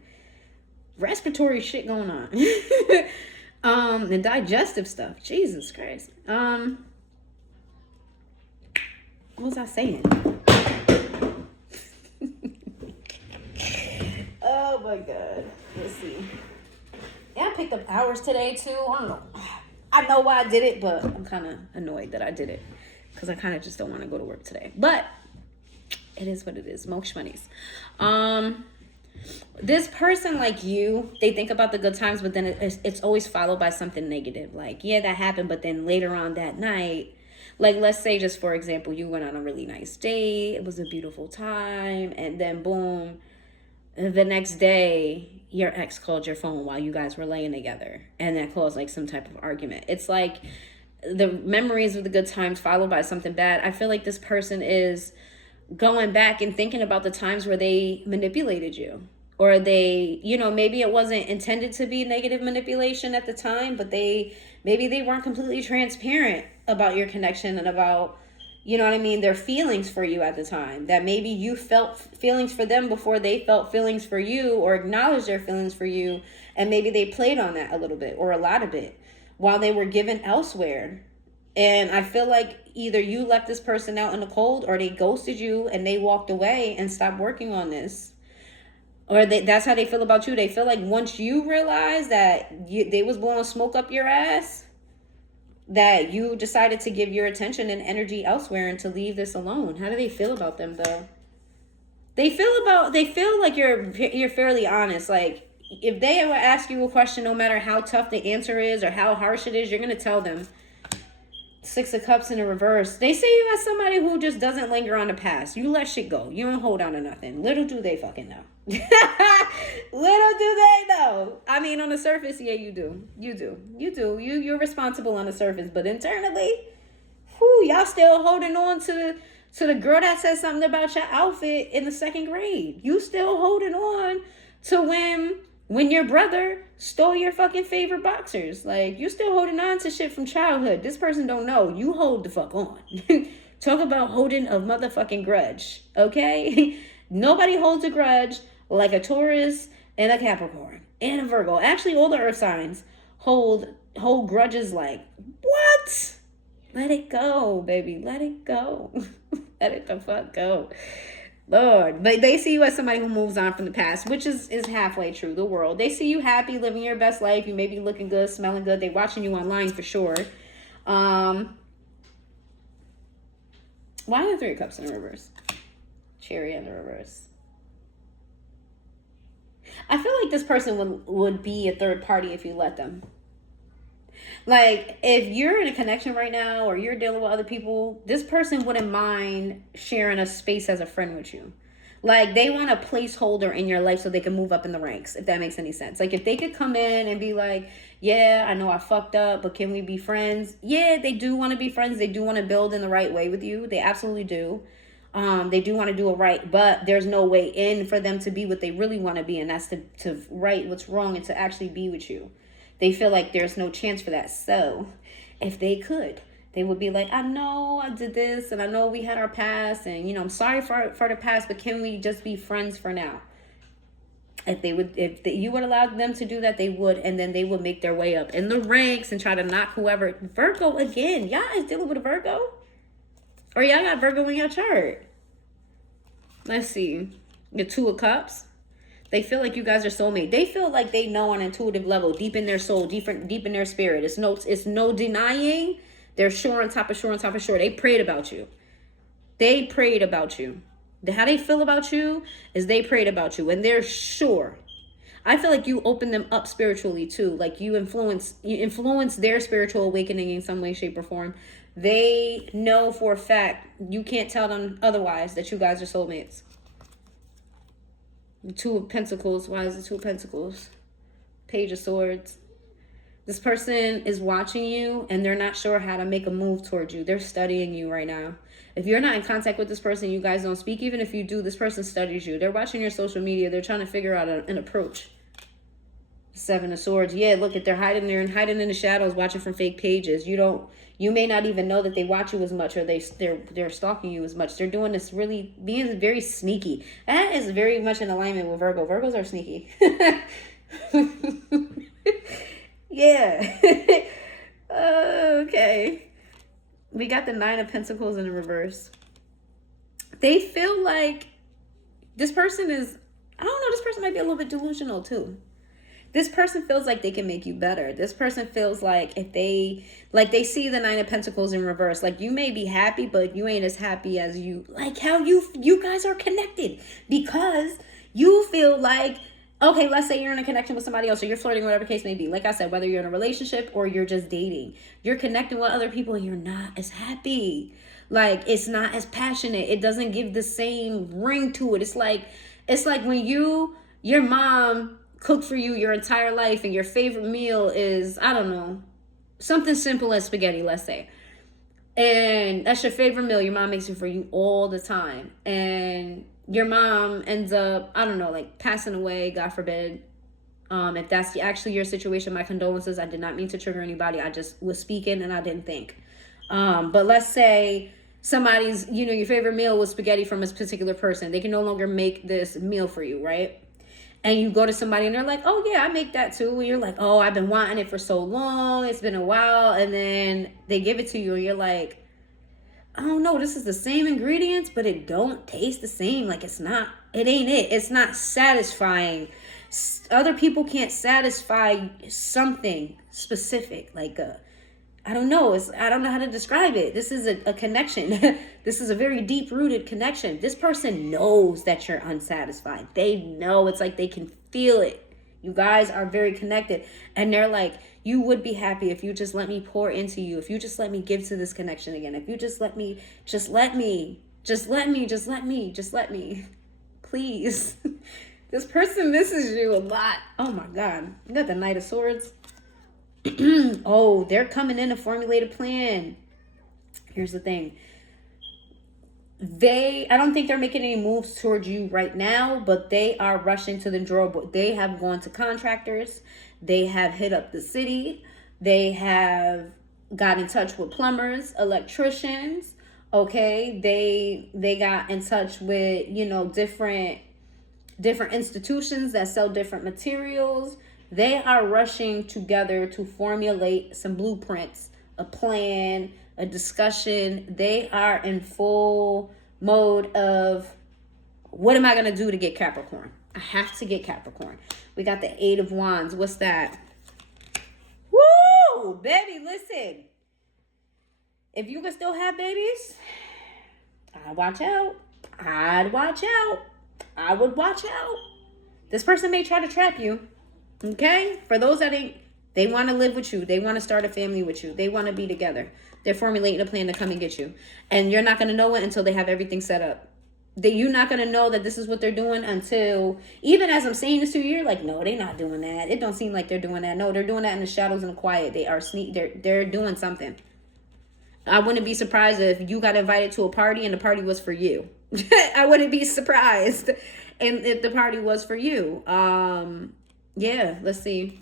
respiratory shit going on. And digestive stuff, Jesus Christ. What was I saying? Oh my God. Let's see. Yeah, I picked up hours today too. I don't know. I know why I did it, but I'm kind of annoyed that I did it. Because I kind of just don't want to go to work today. But it is what it is. Moksha monies. This person, like you, they think about the good times, but then it's always followed by something negative. Like, yeah, that happened, but then later on that night, Like, let's say, just for example, you went on a really nice date. It was a beautiful time. And then, boom, the next day, your ex called your phone while you guys were laying together. And that caused, like, some type of argument. It's like the memories of the good times followed by something bad. I feel like this person is going back and thinking about the times where they manipulated you, or they, you know, maybe it wasn't intended to be negative manipulation at the time, but maybe they weren't completely transparent about your connection and about, you know what I mean, their feelings for you at the time, that maybe you felt feelings for them before they felt feelings for you, or acknowledged their feelings for you, and maybe they played on that a little bit or a lot of it while they were given elsewhere. And I feel like either you left this person out in the cold, or they ghosted you and they walked away and stopped working on this. Or that's how they feel about you. They feel like once you realize that they was blowing smoke up your ass, that you decided to give your attention and energy elsewhere and to leave this alone. How do they feel about them, though? They feel like you're fairly honest. Like, if they ever ask you a question, no matter how tough the answer is or how harsh it is, you're going to tell them. Six of Cups in the reverse. They say you as somebody who just doesn't linger on the past. You let shit go. You don't hold on to nothing. Little do they fucking know. Little do they know. I mean, on the surface, yeah, you do. You're responsible on the surface, but internally, y'all still holding on to the girl that said something about your outfit in the 2nd grade. You still holding on to when your brother stole your fucking favorite boxers. Like, you still holding on to shit from childhood. This person don't know. You hold the fuck on. Talk about holding a motherfucking grudge, okay? Nobody holds a grudge like a Taurus and a Capricorn and a Virgo. Actually, all the earth signs hold grudges like, what? Let it go, baby. Let it go. Let it the fuck go. Lord, but they see you as somebody who moves on from the past, which is halfway true. The world, they see you happy, living your best life. You may be looking good, smelling good. They watching you online for sure. Why are the 3 of Cups in the reverse? Cherry in the reverse. I feel like this person would be a third party if you let them. Like, if you're in a connection right now or you're dealing with other people, this person wouldn't mind sharing a space as a friend with you. Like, they want a placeholder in your life so they can move up in the ranks, if that makes any sense. Like, if they could come in and be like, yeah, I know I fucked up, but can we be friends? Yeah, they do want to be friends. They do want to build in the right way with you. They absolutely do. They do want to do it right, but there's no way in for them to be what they really want to be, and that's to right what's wrong and to actually be with you. They feel like there's no chance for that. So if they could, they would be like, I know I did this, and I know we had our past, and, you know, I'm sorry for the past, but can we just be friends for now? If you would allow them to do that, they would, and then they would make their way up in the ranks and try to knock whoever. Virgo again. Y'all is dealing with a Virgo? Or y'all got Virgo in your chart? Let's see. The 2 of Cups. They feel like you guys are soulmate. They feel like they know on an intuitive level, deep in their soul, deep in their spirit. It's no denying. They're sure on top of sure on top of sure. They prayed about you. They prayed about you. How they feel about you is they prayed about you, and they're sure. I feel like you open them up spiritually too. Like, you influence their spiritual awakening in some way, shape, or form. They know for a fact, you can't tell them otherwise, that you guys are soulmates. The 2 of Pentacles. Why is the 2 of Pentacles? Page of Swords. This person is watching you, and they're not sure how to make a move towards you. They're studying you right now. If you're not in contact with this person, you guys don't speak. Even if you do, this person studies you. They're watching your social media. They're trying to figure out an approach. 7 of Swords. Yeah, look, if they're hiding in the shadows, watching from fake pages. You may not even know that they watch you as much, or they're stalking you as much. They're doing this really, being very sneaky. That is very much in alignment with Virgo. Virgos are sneaky. Yeah. Okay. We got the 9 of Pentacles in the reverse. They feel like this person is, I don't know, this person might be a little bit delusional too. This person feels like they can make you better. This person feels like if they see the 9 of Pentacles in reverse. Like, you may be happy, but you ain't as happy as you, like how you guys are connected, because you feel like Okay, let's say you're in a connection with somebody else, or you're flirting, whatever case may be. Like I said, whether you're in a relationship or you're just dating, you're connecting with other people and you're not as happy. Like, it's not as passionate. It doesn't give the same ring to it. It's like when your mom cooked for you your entire life and your favorite meal is, I don't know, something simple as spaghetti, let's say. And that's your favorite meal. Your mom makes it for you all the time. And your mom ends up, I don't know, like passing away, God forbid. If that's actually your situation, my condolences. I did not mean to trigger anybody. I just was speaking and I didn't think. But let's say somebody's, your favorite meal was spaghetti from a particular person. They can no longer make this meal for you, right? And you go to somebody and they're like, oh yeah, I make that too. And you're like, oh, I've been wanting it for so long. It's been a while. And then they give it to you and you're like, I don't know, this is the same ingredients, but it don't taste the same. Like, it ain't it. It's not satisfying. Other people can't satisfy something specific. Like, I don't know. I don't know how to describe it. This is a connection. This is a very deep-rooted connection. This person knows that you're unsatisfied. They know. It's like they can feel it. You guys are very connected. And they're like, you would be happy if you just let me pour into you. If you just let me give to this connection again. If you just let me. Please. This person misses you a lot. Oh my God. You got the Knight of Swords. Oh, they're coming in to formulate a plan. Here's the thing. I don't think they're making any moves towards you right now, but they are rushing to the drawing board. They have gone to contractors. They have hit up the city. They have got in touch with plumbers, electricians. Okay, they got in touch with, different institutions that sell different materials. They are rushing together to formulate some blueprints, a plan, a discussion. They are in full mode of, what am I going to do to get Capricorn? I have to get Capricorn. We got the Eight of Wands. What's that? Woo! Baby, listen. If you can still have babies, I'd watch out. I would watch out. This person may try to trap you. Okay? For those that they want to live with you. They want to start a family with you. They want to be together. They're formulating a plan to come and get you. And you're not going to know it until they have everything set up. You're not going to know that this is what they're doing until, even as I'm saying this to you, you're like, no, they're not doing that. It don't seem like they're doing that. No, they're doing that in the shadows and the quiet. They are they're doing something. I wouldn't be surprised if you got invited to a party and the party was for you. I wouldn't be surprised. And if the party was for you. Yeah, let's see.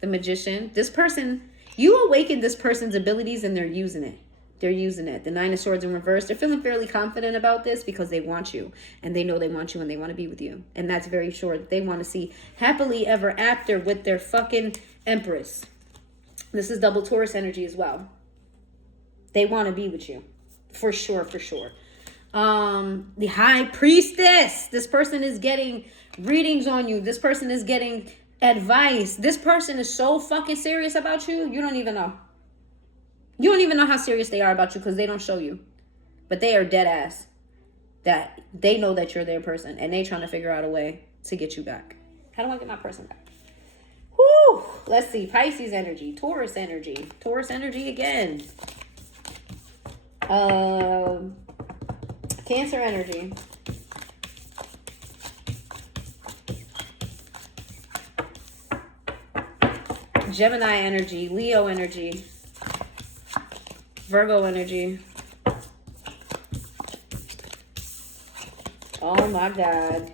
The Magician. This person, you awaken this person's abilities and they're using it. They're using it. The Nine of Swords in reverse. They're feeling fairly confident about this because they want you. And they know they want you and they want to be with you. And that's very sure. They want to see happily ever after with their fucking Empress. This is double Taurus energy as well. They want to be with you. For sure, for sure. The High Priestess. This person is getting readings on you. This person is getting advice. This person is so fucking serious about you. You don't even know. You don't even know how serious they are about you because they don't show you. But they are dead ass. That they know that you're their person. And they trying to figure out a way to get you back. How do I get my person back? Whew. Let's see. Pisces energy. Taurus energy. Taurus energy again. Cancer energy. Gemini energy. Leo energy. Virgo energy. Oh my God.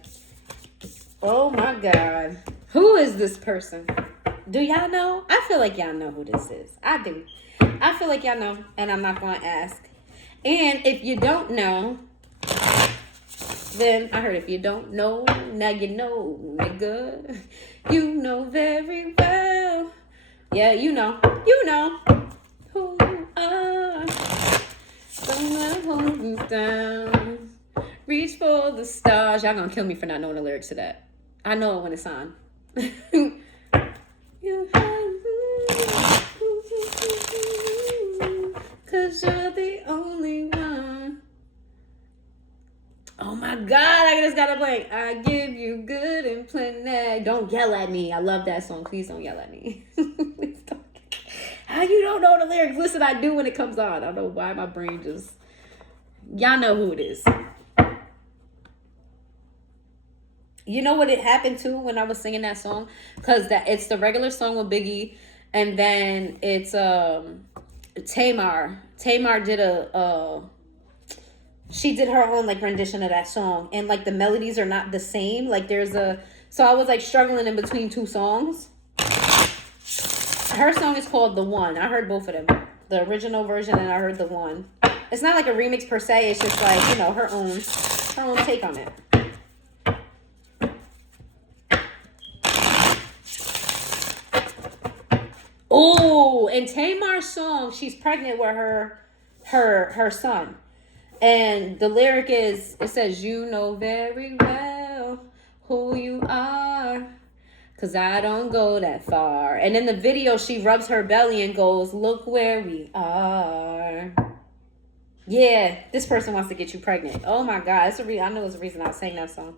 Oh my God. Who is this person? Do y'all know? I feel like y'all know who this is. I do. I feel like y'all know, and I'm not going to ask. And if you don't know, then I heard if you don't know, now you know, nigga. You know very well. Yeah, you know. You know who you are. Don't hold you down. Reach for the stars. Y'all gonna kill me for not knowing the lyrics to that. I know it when it's on. You have, 'cause you're the only one. Oh my God, I just gotta play. I give you good and plenty. Don't yell at me. I love that song. Please don't yell at me. Please don't. How you don't know the lyrics? Listen, I do when it comes on. I don't know why my brain just... Y'all know who it is. You know what it happened to when I was singing that song? Because it's the regular song with Biggie. And then it's Tamar. Tamar did she did her own like rendition of that song. And like the melodies are not the same. Like so I was like struggling in between two songs. Her song is called The One. I heard both of them. The original version and I heard The One. It's not like a remix per se. It's just like, you know, her own take on it. Oh, in Tamar's song, she's pregnant with her son. And the lyric is, it says, you know very well who you are, 'cause I don't go that far. And in the video, she rubs her belly and goes, look where we are. Yeah, this person wants to get you pregnant. Oh my God, I know it's the reason I was saying that song.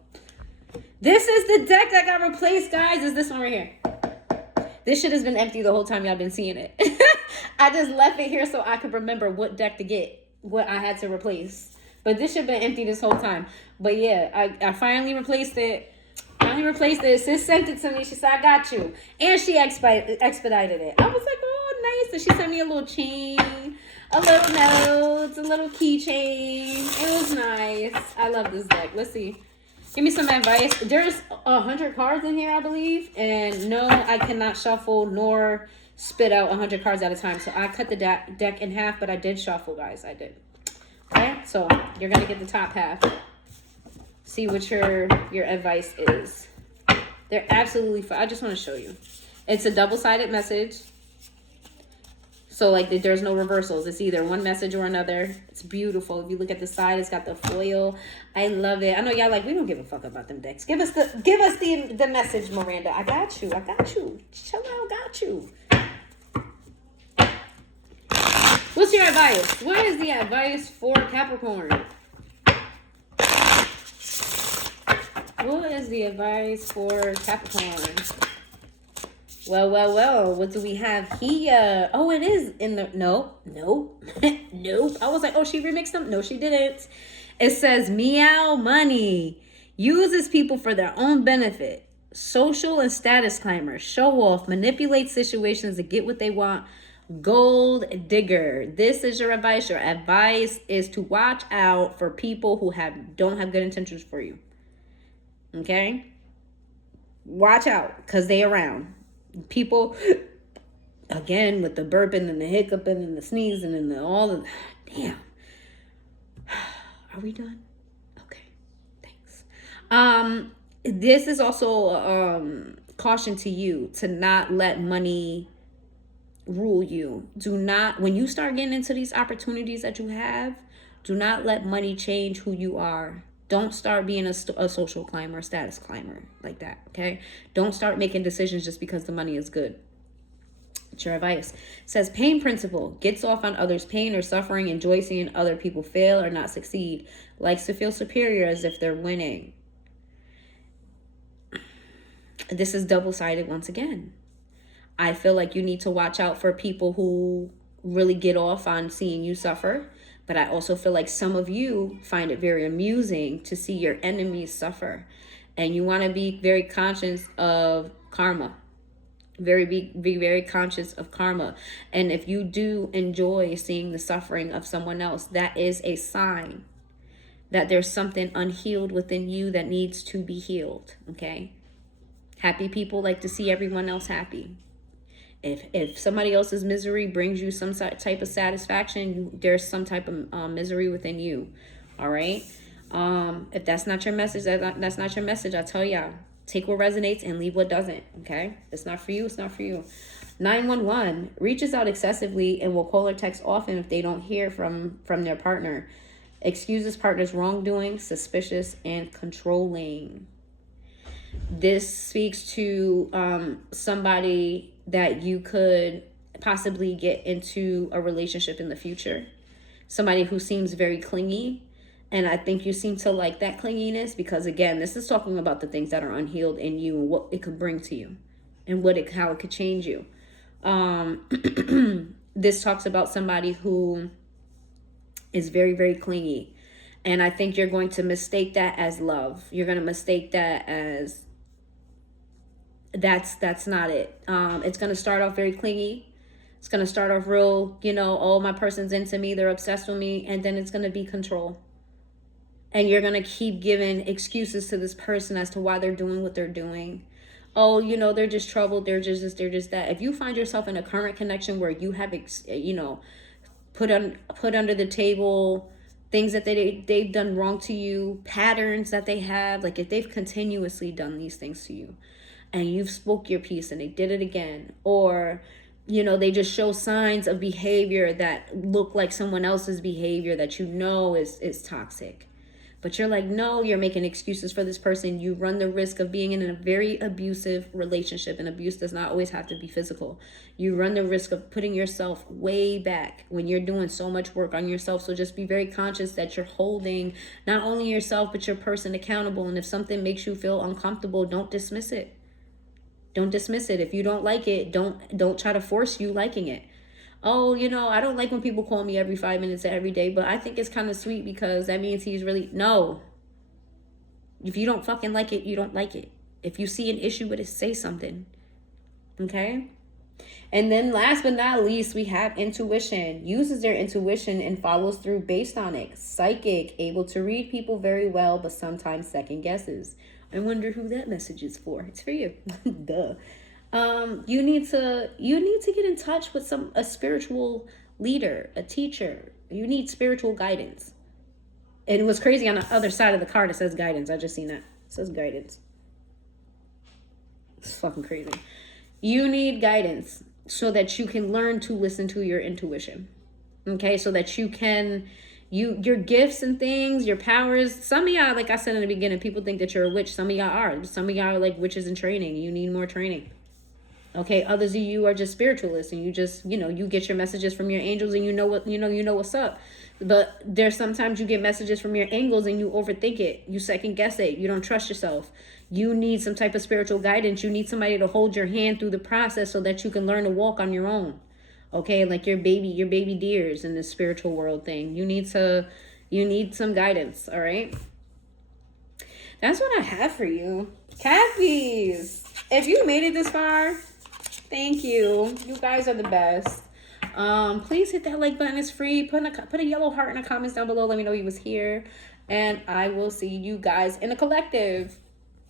This is the deck that got replaced, guys. Is this one right here. This shit has been empty the whole time y'all been seeing it. I just left it here so I could remember what deck to get, what I had to replace. But this shit been empty this whole time. But yeah, I finally replaced it. Sis sent it to me. She said, I got you. And she expedited it. I was like, oh, nice. And she sent me a little chain, a little note, a little keychain. It was nice. I love this deck. Let's see. Give me some advice. There's 100 cards in here, I believe. And no, I cannot shuffle nor spit out 100 cards at a time. So I cut the deck in half, but I did shuffle, guys. I did. Okay, so you're going to get the top half. See what your advice is. They're absolutely fun. I just want to show you. It's a double-sided message. So, like, there's no reversals. It's either one message or another. It's beautiful. If you look at the side, it's got the foil. I love it. I know y'all like, we don't give a fuck about them decks. Give us the message, Miranda. I got you. Chill out, got you. What's your advice? What is the advice for Capricorn? What is the advice for Capricorn? Well, what do we have here? Oh, it is in the... Nope. Nope. I was like, oh, she remixed them. No, she didn't. It says, meow money. Uses people for their own benefit. Social and status climber. Show off. Manipulate situations to get what they want. Gold digger. This is your advice. Your advice is to watch out for people who don't have good intentions for you. Okay? Watch out, because they around. People, again, with the burping and the hiccuping and the sneezing and all the... Damn. Are we done? Okay. Thanks. This is also caution to you to not let money rule you. Do not, when you start getting into these opportunities that you have, do not let money change who you are. Don't start being a social climber, status climber like that, okay? Don't start making decisions just because the money is good. It's your advice. It says pain principle. Gets off on others' pain or suffering. Enjoys seeing other people fail or not succeed. Likes to feel superior as if they're winning. This is double-sided once again. I feel like you need to watch out for people who really get off on seeing you suffer. But I also feel like some of you find it very amusing to see your enemies suffer. And you want to be very conscious of karma. Be very conscious of karma. And if you do enjoy seeing the suffering of someone else, that is a sign that there's something unhealed within you that needs to be healed. Okay? Happy people like to see everyone else happy. If somebody else's misery brings you some type of satisfaction, there's some type of misery within you. All right. If that's not your message, that's not your message. I tell y'all, take what resonates and leave what doesn't. Okay. It's not for you. It's not for you. 911 reaches out excessively and will call or text often if they don't hear from their partner. Excuses partner's wrongdoing, suspicious and controlling. This speaks to somebody that you could possibly get into a relationship in the future. Somebody who seems very clingy And I think you seem to like that clinginess because, again, this is talking about the things that are unhealed in you and what it could bring to you and how it could change you. This talks about somebody who is very, very clingy. And I think you're going to mistake that as love. You're going to mistake that as that's not it. It's going to start off very clingy. It's going to start off real, oh, my person's into me, they're obsessed with me, and then it's going to be control. And you're going to keep giving excuses to this person as to why they're doing what they're doing. Oh, they're just troubled. They're just this, they're just that. If you find yourself in a current connection where you have, put under the table things that they've done wrong to you, patterns that they have, like if they've continuously done these things to you and you've spoke your piece and they did it again, or they just show signs of behavior that look like someone else's behavior that is toxic. But you're like, no, you're making excuses for this person. You run the risk of being in a very abusive relationship. And abuse does not always have to be physical. You run the risk of putting yourself way back when you're doing so much work on yourself. So just be very conscious that you're holding not only yourself, but your person accountable. And if something makes you feel uncomfortable, don't dismiss it. Don't dismiss it. If you don't like it, don't try to force you liking it. Oh, I don't like when people call me every 5 minutes every day, but I think it's kind of sweet because that means he's really... No. If you don't fucking like it, you don't like it. If you see an issue with it, say something. Okay? And then last but not least, we have intuition. Uses their intuition and follows through based on it. Psychic, able to read people very well, but sometimes second guesses. I wonder who that message is for. It's for you. Duh. You need to get in touch with a spiritual leader, a teacher. You need spiritual guidance. And what's crazy, on the other side of the card, it says guidance. I just seen that. It says guidance. It's fucking crazy. You need guidance so that you can learn to listen to your intuition. Okay, so that you can, your gifts and things, your powers. Some of y'all, like I said in the beginning, people think that you're a witch. Some of y'all are. Some of y'all are like witches in training. You need more training. Okay, others of you are just spiritualists and you just, you get your messages from your angels and you know what's up. But there's sometimes you get messages from your angels and you overthink it. You second guess it. You don't trust yourself. You need some type of spiritual guidance. You need somebody to hold your hand through the process so that you can learn to walk on your own. Okay, like your baby deers in this spiritual world thing. You need some guidance, all right? That's what I have for you. Cappies, if you made it this far, thank you. You guys are the best. Please hit that like button. It's free. Put a yellow heart in the comments down below. Let me know you was here. And I will see you guys in the collective.